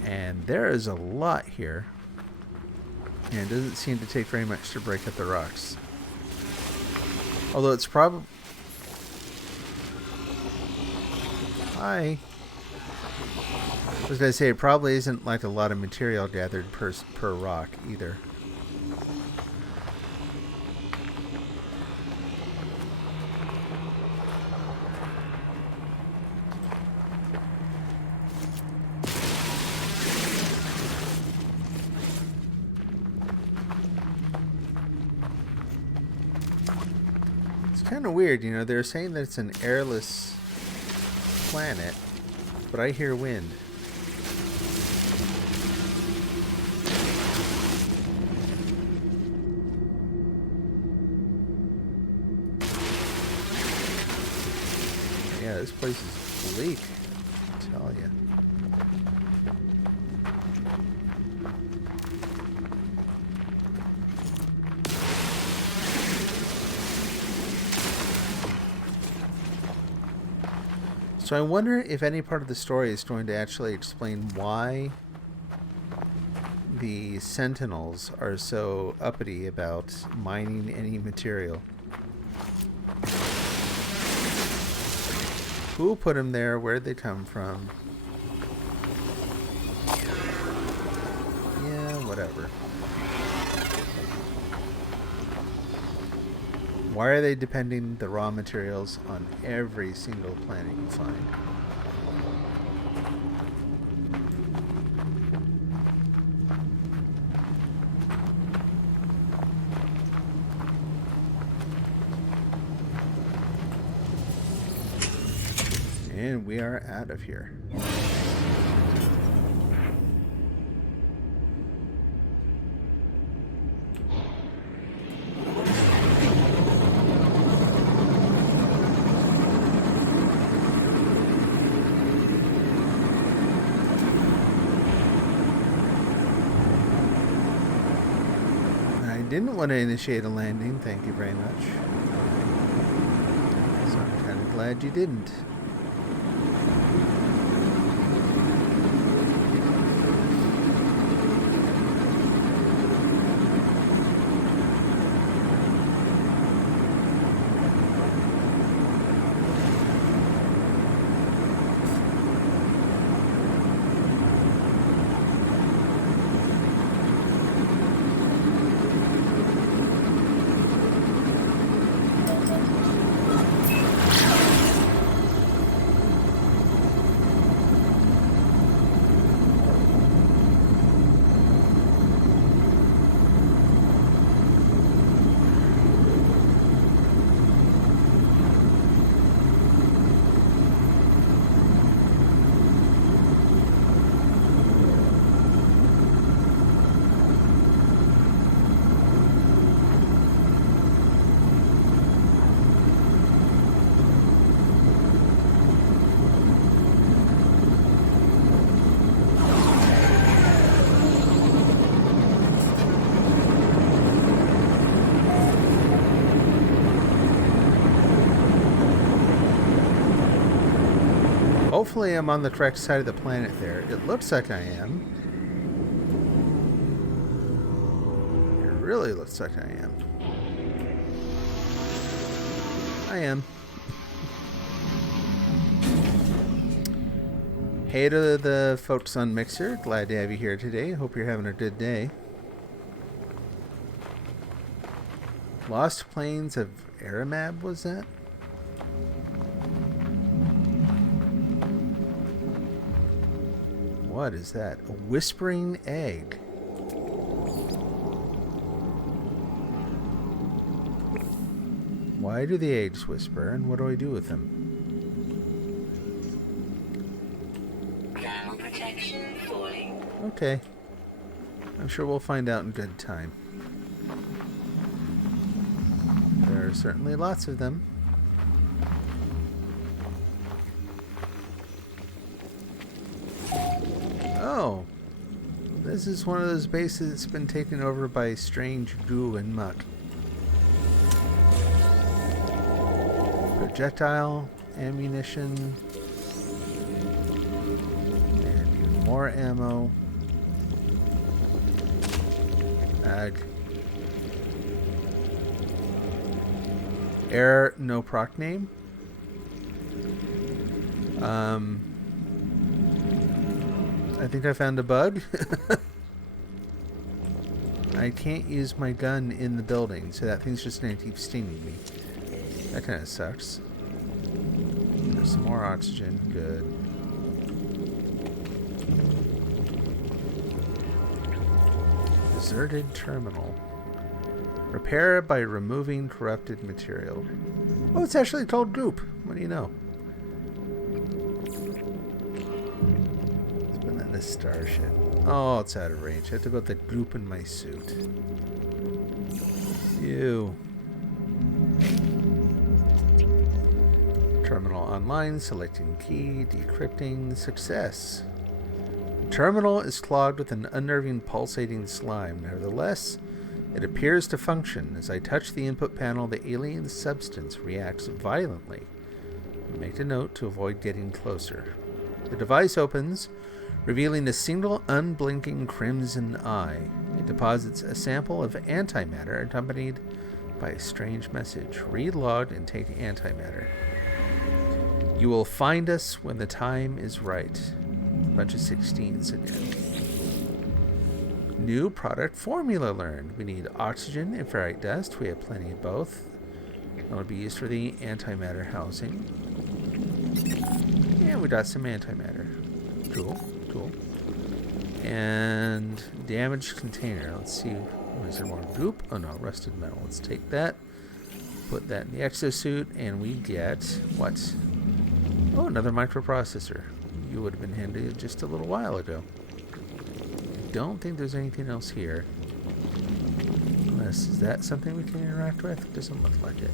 And there is a lot here. And it doesn't seem to take very much to break up the rocks. Although it's probably... Hi. I was going to say, it probably isn't like a lot of material gathered per rock either. It's kind of weird, you know, they're saying that it's an airless planet, but I hear wind. Yeah, this place is bleak, I tell you. So I wonder if any part of the story is going to actually explain why the Sentinels are so uppity about mining any material. Who put them there? Where'd they come from? Yeah, whatever. Why are they depending the raw materials on every single planet you find? And we are out of here. I didn't want to initiate a landing, thank you very much. So I'm kind of glad you didn't. Hopefully I'm on the correct side of the planet there. It looks like I am. It really looks like I am. I am. Hey to the folks on Mixer. Glad to have you here today. Hope you're having a good day. Lost Plains of Aramab, was that? What is that? A whispering egg. Why do the eggs whisper, and what do I do with them? Thermal protection falling. Okay. I'm sure we'll find out in good time. There are certainly lots of them. Oh. This is one of those bases that's been taken over by strange goo and muck. Projectile ammunition. And even more ammo. Ag. Error, no proc name. I think I found a bug. I can't use my gun in the building, so that thing's just gonna keep stinging me. That kind of sucks. There's some more oxygen. Good. Deserted terminal. Repair by removing corrupted material. Oh, it's actually called goop. What do you know? Let's put that in this starship. Oh, it's out of range. I have to put the goop in my suit. Ew. Terminal online. Selecting key. Decrypting. Success. The terminal is clogged with an unnerving pulsating slime. Nevertheless, it appears to function. As I touch the input panel, the alien substance reacts violently. Make a note to avoid getting closer. The device opens, revealing a single unblinking crimson eye. It deposits a sample of antimatter accompanied by a strange message. Read log and take antimatter. You will find us when the time is right. Bunch of 16s again. New product formula learned. We need oxygen and ferrite dust. We have plenty of both. That would be used for the antimatter housing. And we got some antimatter. Cool, cool. And damaged container. Let's see. Is there more goop? Oh no, rusted metal. Let's take that. Put that in the exosuit, and we get what? Oh, another microprocessor. You would have been handed just a little while ago. Don't think there's anything else here. Unless, is that something we can interact with? Doesn't look like it.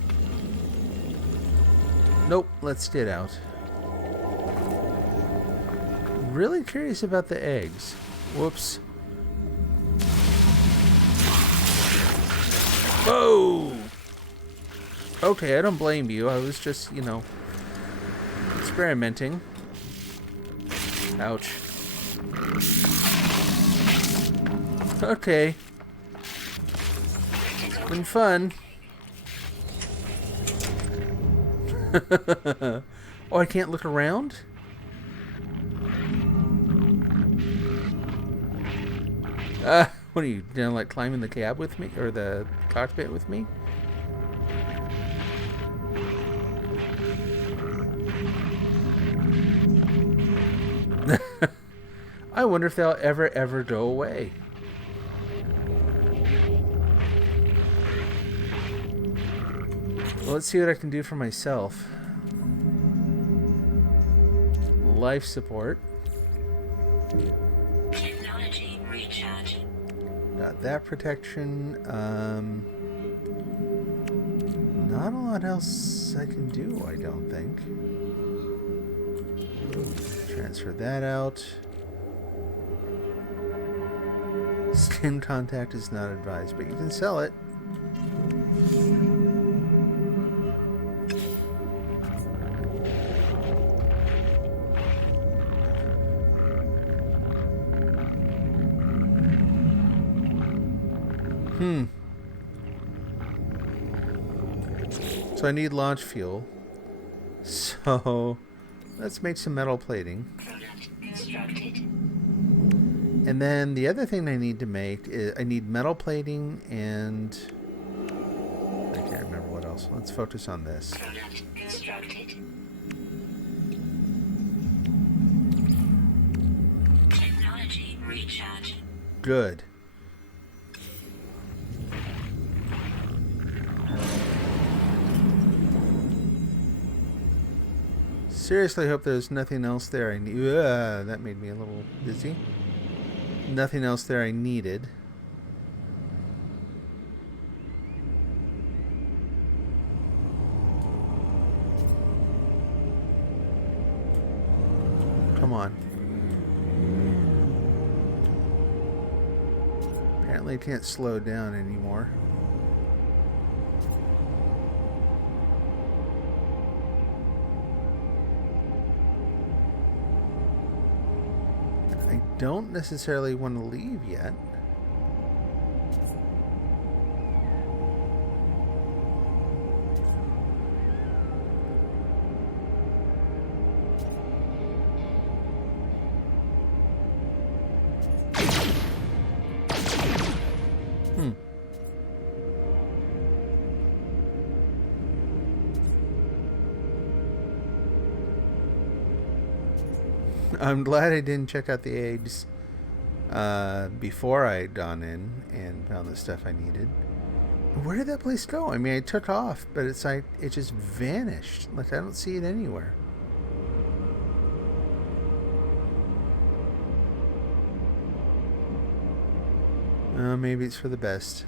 Nope, let's get out. Really curious about the eggs. Whoops. Whoa! Okay, I don't blame you. I was just, experimenting. Ouch. Okay. Been fun. Oh, I can't look around? What are you, gonna like climb in the cab with me? Or the cockpit with me? I wonder if they'll ever go away. Well, let's see what I can do for myself. Life support. Technology recharge. Got that protection. Not a lot else I can do, I don't think. Transfer that out. Skin contact is not advised, but you can sell it. Hmm. So I need launch fuel. So let's make some metal plating. Product constructed. And then the other thing I need to make is I need metal plating and I can't remember what else. Let's focus on this. Product constructed. Technology recharge. Good. Seriously hope there's nothing else there I need. That made me a little dizzy. Nothing else there I needed. Come on. Apparently it can't slow down anymore. I don't necessarily want to leave yet. I'm glad I didn't check out the eggs before I had gone in and found the stuff I needed. Where did that place go? I mean, I took off, but it's like it just vanished. Like I don't see it anywhere. Maybe it's for the best.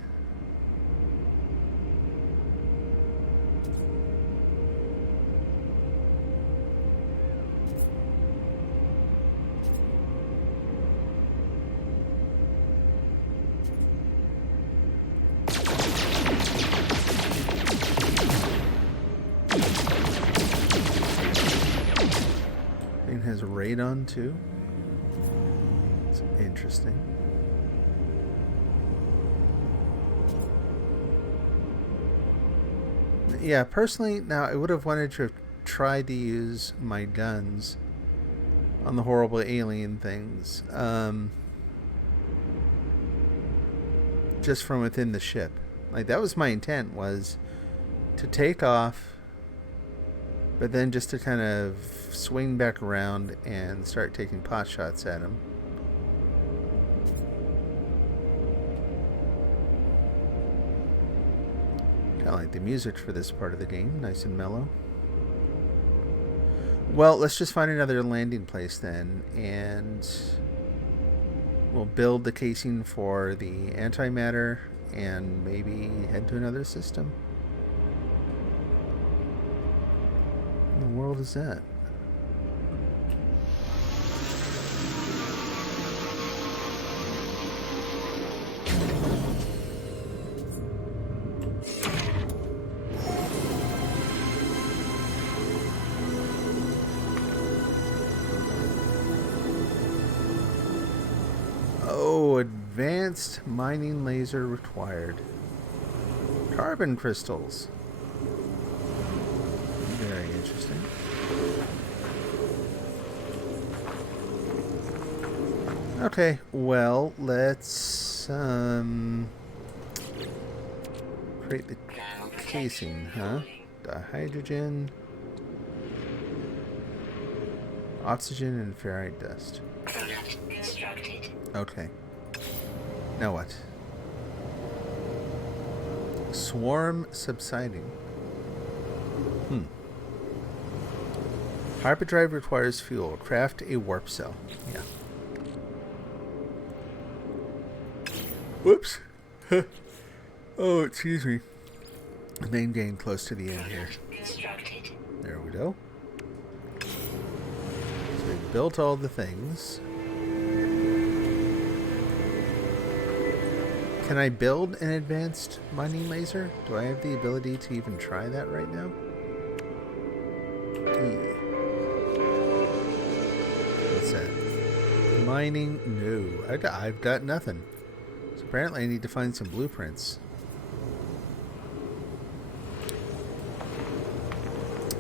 It has radon too. It's interesting. Yeah, personally, now I would have wanted to have tried to use my guns on the horrible alien things, just from within the ship. Like that was my intent, was to take off, but then just to kind of swing back around and start taking pot shots at him. I like the music for this part of the game, nice and mellow. Well, let's just find another landing place then, and we'll build the casing for the antimatter and maybe head to another system. What in the world is that? Oh, advanced mining laser required. Carbon crystals. Very interesting. Okay, well, let's create the casing, huh? Dihydrogen, oxygen, and ferrite dust. Product constructed. Okay. Now what? Swarm subsiding. Hyperdrive requires fuel. Craft a warp cell. Yeah. Whoops. Oh, excuse me. Main game close to the end here. Constructed. There we go. So we built all the things. Can I build an advanced mining laser? Do I have the ability to even try that right now? What's that? Mining? No. I've got nothing. So Apparently I need to find some blueprints.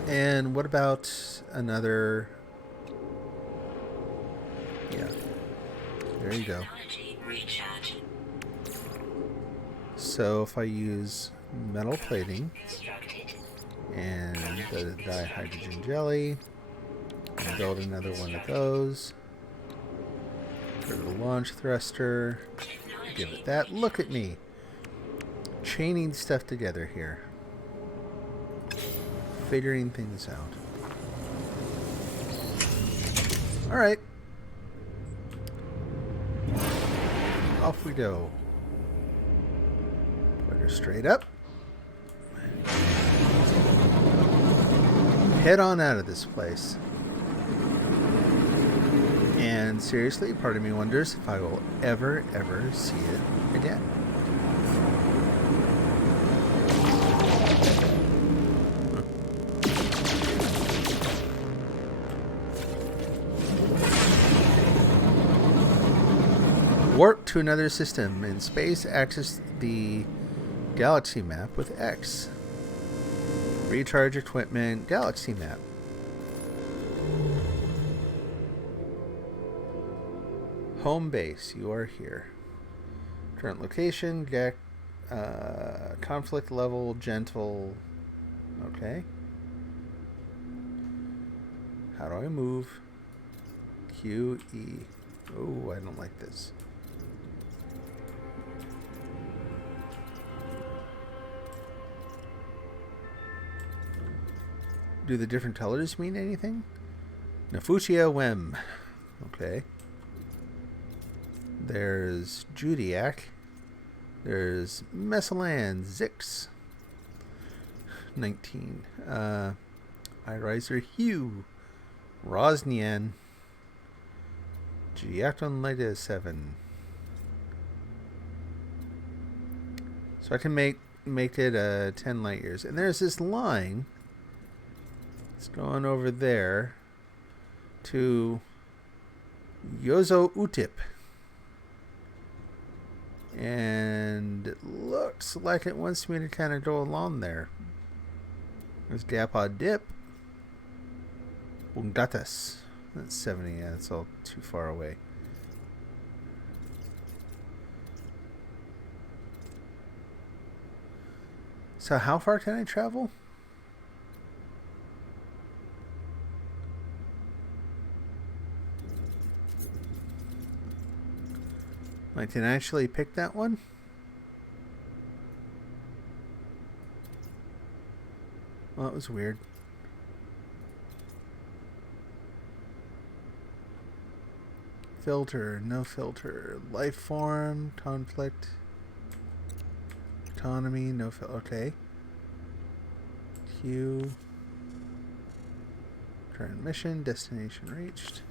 And what about another... Yeah. There you go. Technology recharge. So if I use metal plating Constructed. and the dihydrogen jelly and build another one of those for the launch thruster, give it that. Look at me chaining stuff together here, figuring things out. All right, off we go. Put her straight up. Head on out of this place. And seriously, part of me wonders if I will ever see it again. Warp to another system in space. Access the galaxy map with X. Recharge equipment. Galaxy map. Home base. You are here. Current location. Conflict level. Gentle. Okay. How do I move? Q, E. Oh, I don't like this. Do the different colors mean anything? Nefutia Wem. Okay. There's Judiac. There's Messalan Zix. 19. Iriser Hugh. Rosnian. Giacton Lida 7. So I can make it 10 light years. And there's this line. It's going over there to Yozo Utip. And it looks like it wants me to kind of go along there. There's Gapod Dip. Bungatas. That's 70. Yeah, it's all too far away. So how far can I travel? I can actually pick that one? Well, that was weird. Filter, no filter. Life form, conflict, autonomy, no filter. Okay. Q. Current mission, destination reached.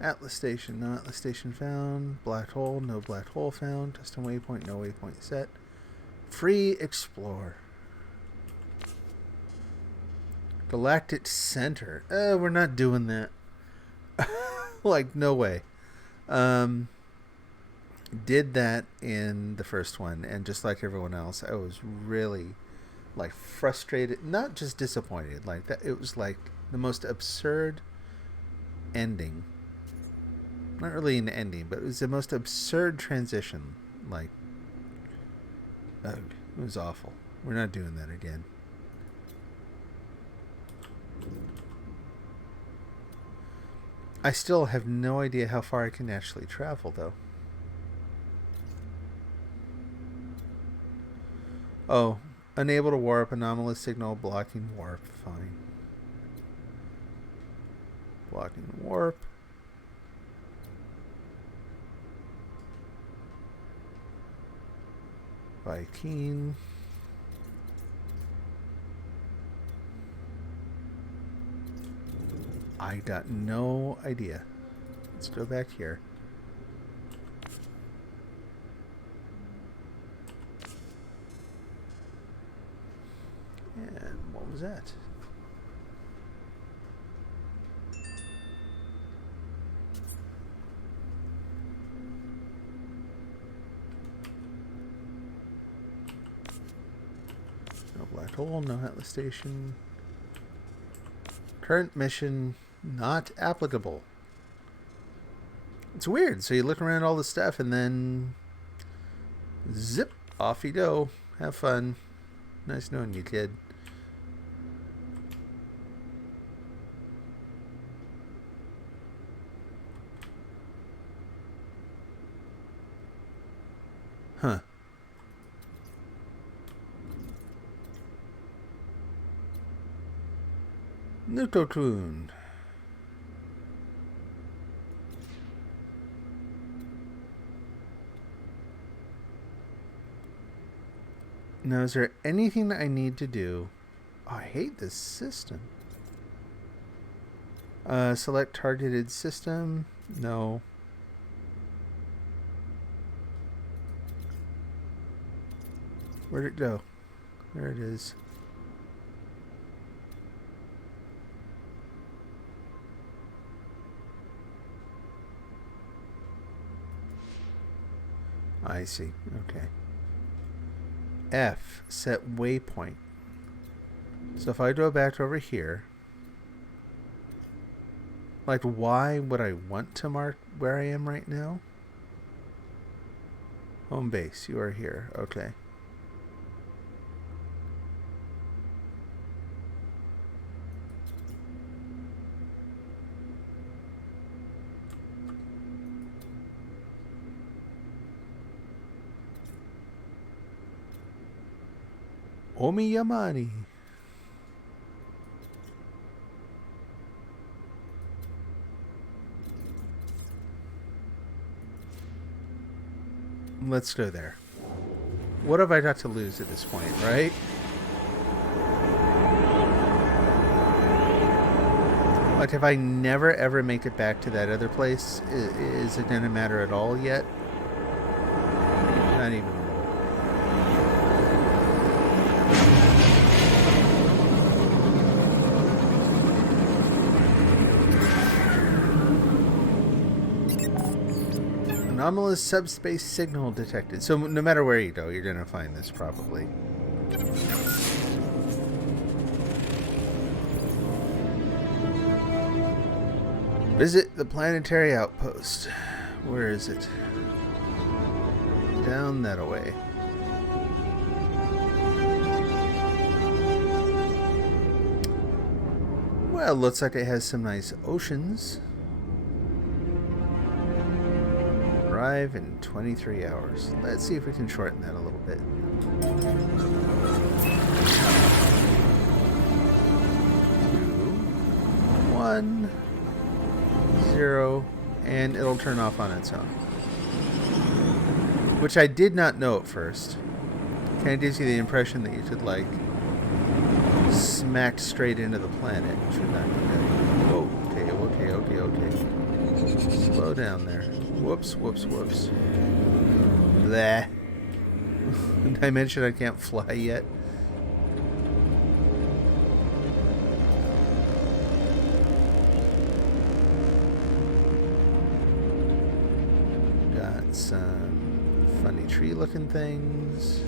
Atlas station, no Atlas station found. Black hole, no black hole found. Custom waypoint, no waypoint set. Free explore. Galactic center. We're not doing that. Like, no way. Did that in the first one, and just like everyone else, I was really like frustrated, not just disappointed. Like that, it was like the most absurd ending. Not really an ending, but it was the most absurd transition. Like, ugh, it was awful. We're not doing that again. I still have no idea how far I can actually travel, though. Oh, unable to warp, anomalous signal, blocking warp. Fine. Blocking warp. Viking. I got no idea. Let's go back here. And what was that? Atoll, no Atlas Station. Current mission not applicable. It's weird. So you look around all the stuff and then zip, off you go. Have fun. Nice knowing you, kid. Huh. Nutotune. Now, is there anything that I need to do? Oh, I hate this system. Select targeted system. No. Where'd it go? There it is. I see. Okay. F, set waypoint. So if I go back over here, like, why would I want to mark where I am right now? Home base, you are here. Okay. Omiyamani. Let's go there. What have I got to lose at this point, right? Like, if I never ever make it back to that other place, is it gonna matter at all yet? Not even. Anomalous subspace signal detected. So no matter where you go, you're going to find this probably. Visit the planetary outpost. Where is it? Down that way. Well, looks like it has some nice oceans. Arrive in 23 hours. Let's see if we can shorten that a little bit. 2, 1, 0, and it'll turn off on its own. Which I did not know at first. Kind of gives you the impression that you could, like, smack straight into the planet. Should not do that. Oh, okay. Slow down there. Whoops. Blah. Did I mention I can't fly yet? Got some funny tree looking things.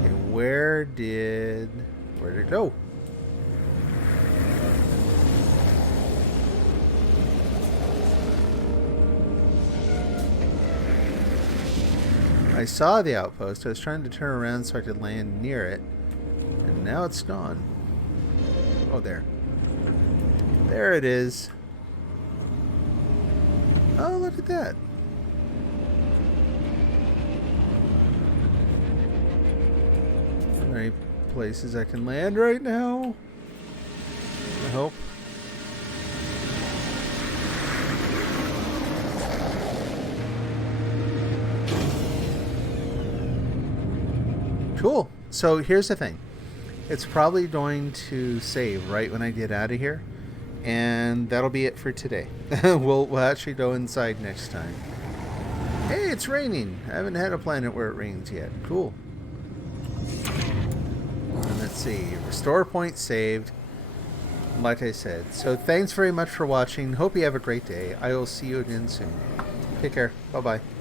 Okay, where did it go? I saw the outpost. I was trying to turn around so I could land near it, and now it's gone. Oh, there. There it is. Oh, look at that. Are there any places I can land right now? I hope. Cool. So here's the thing. It's probably going to save right when I get out of here. And that'll be it for today. We'll actually go inside next time. Hey, it's raining. I haven't had a planet where it rains yet. Cool. And let's see. Restore point saved. Like I said. So thanks very much for watching. Hope you have a great day. I will see you again soon. Take care. Bye-bye.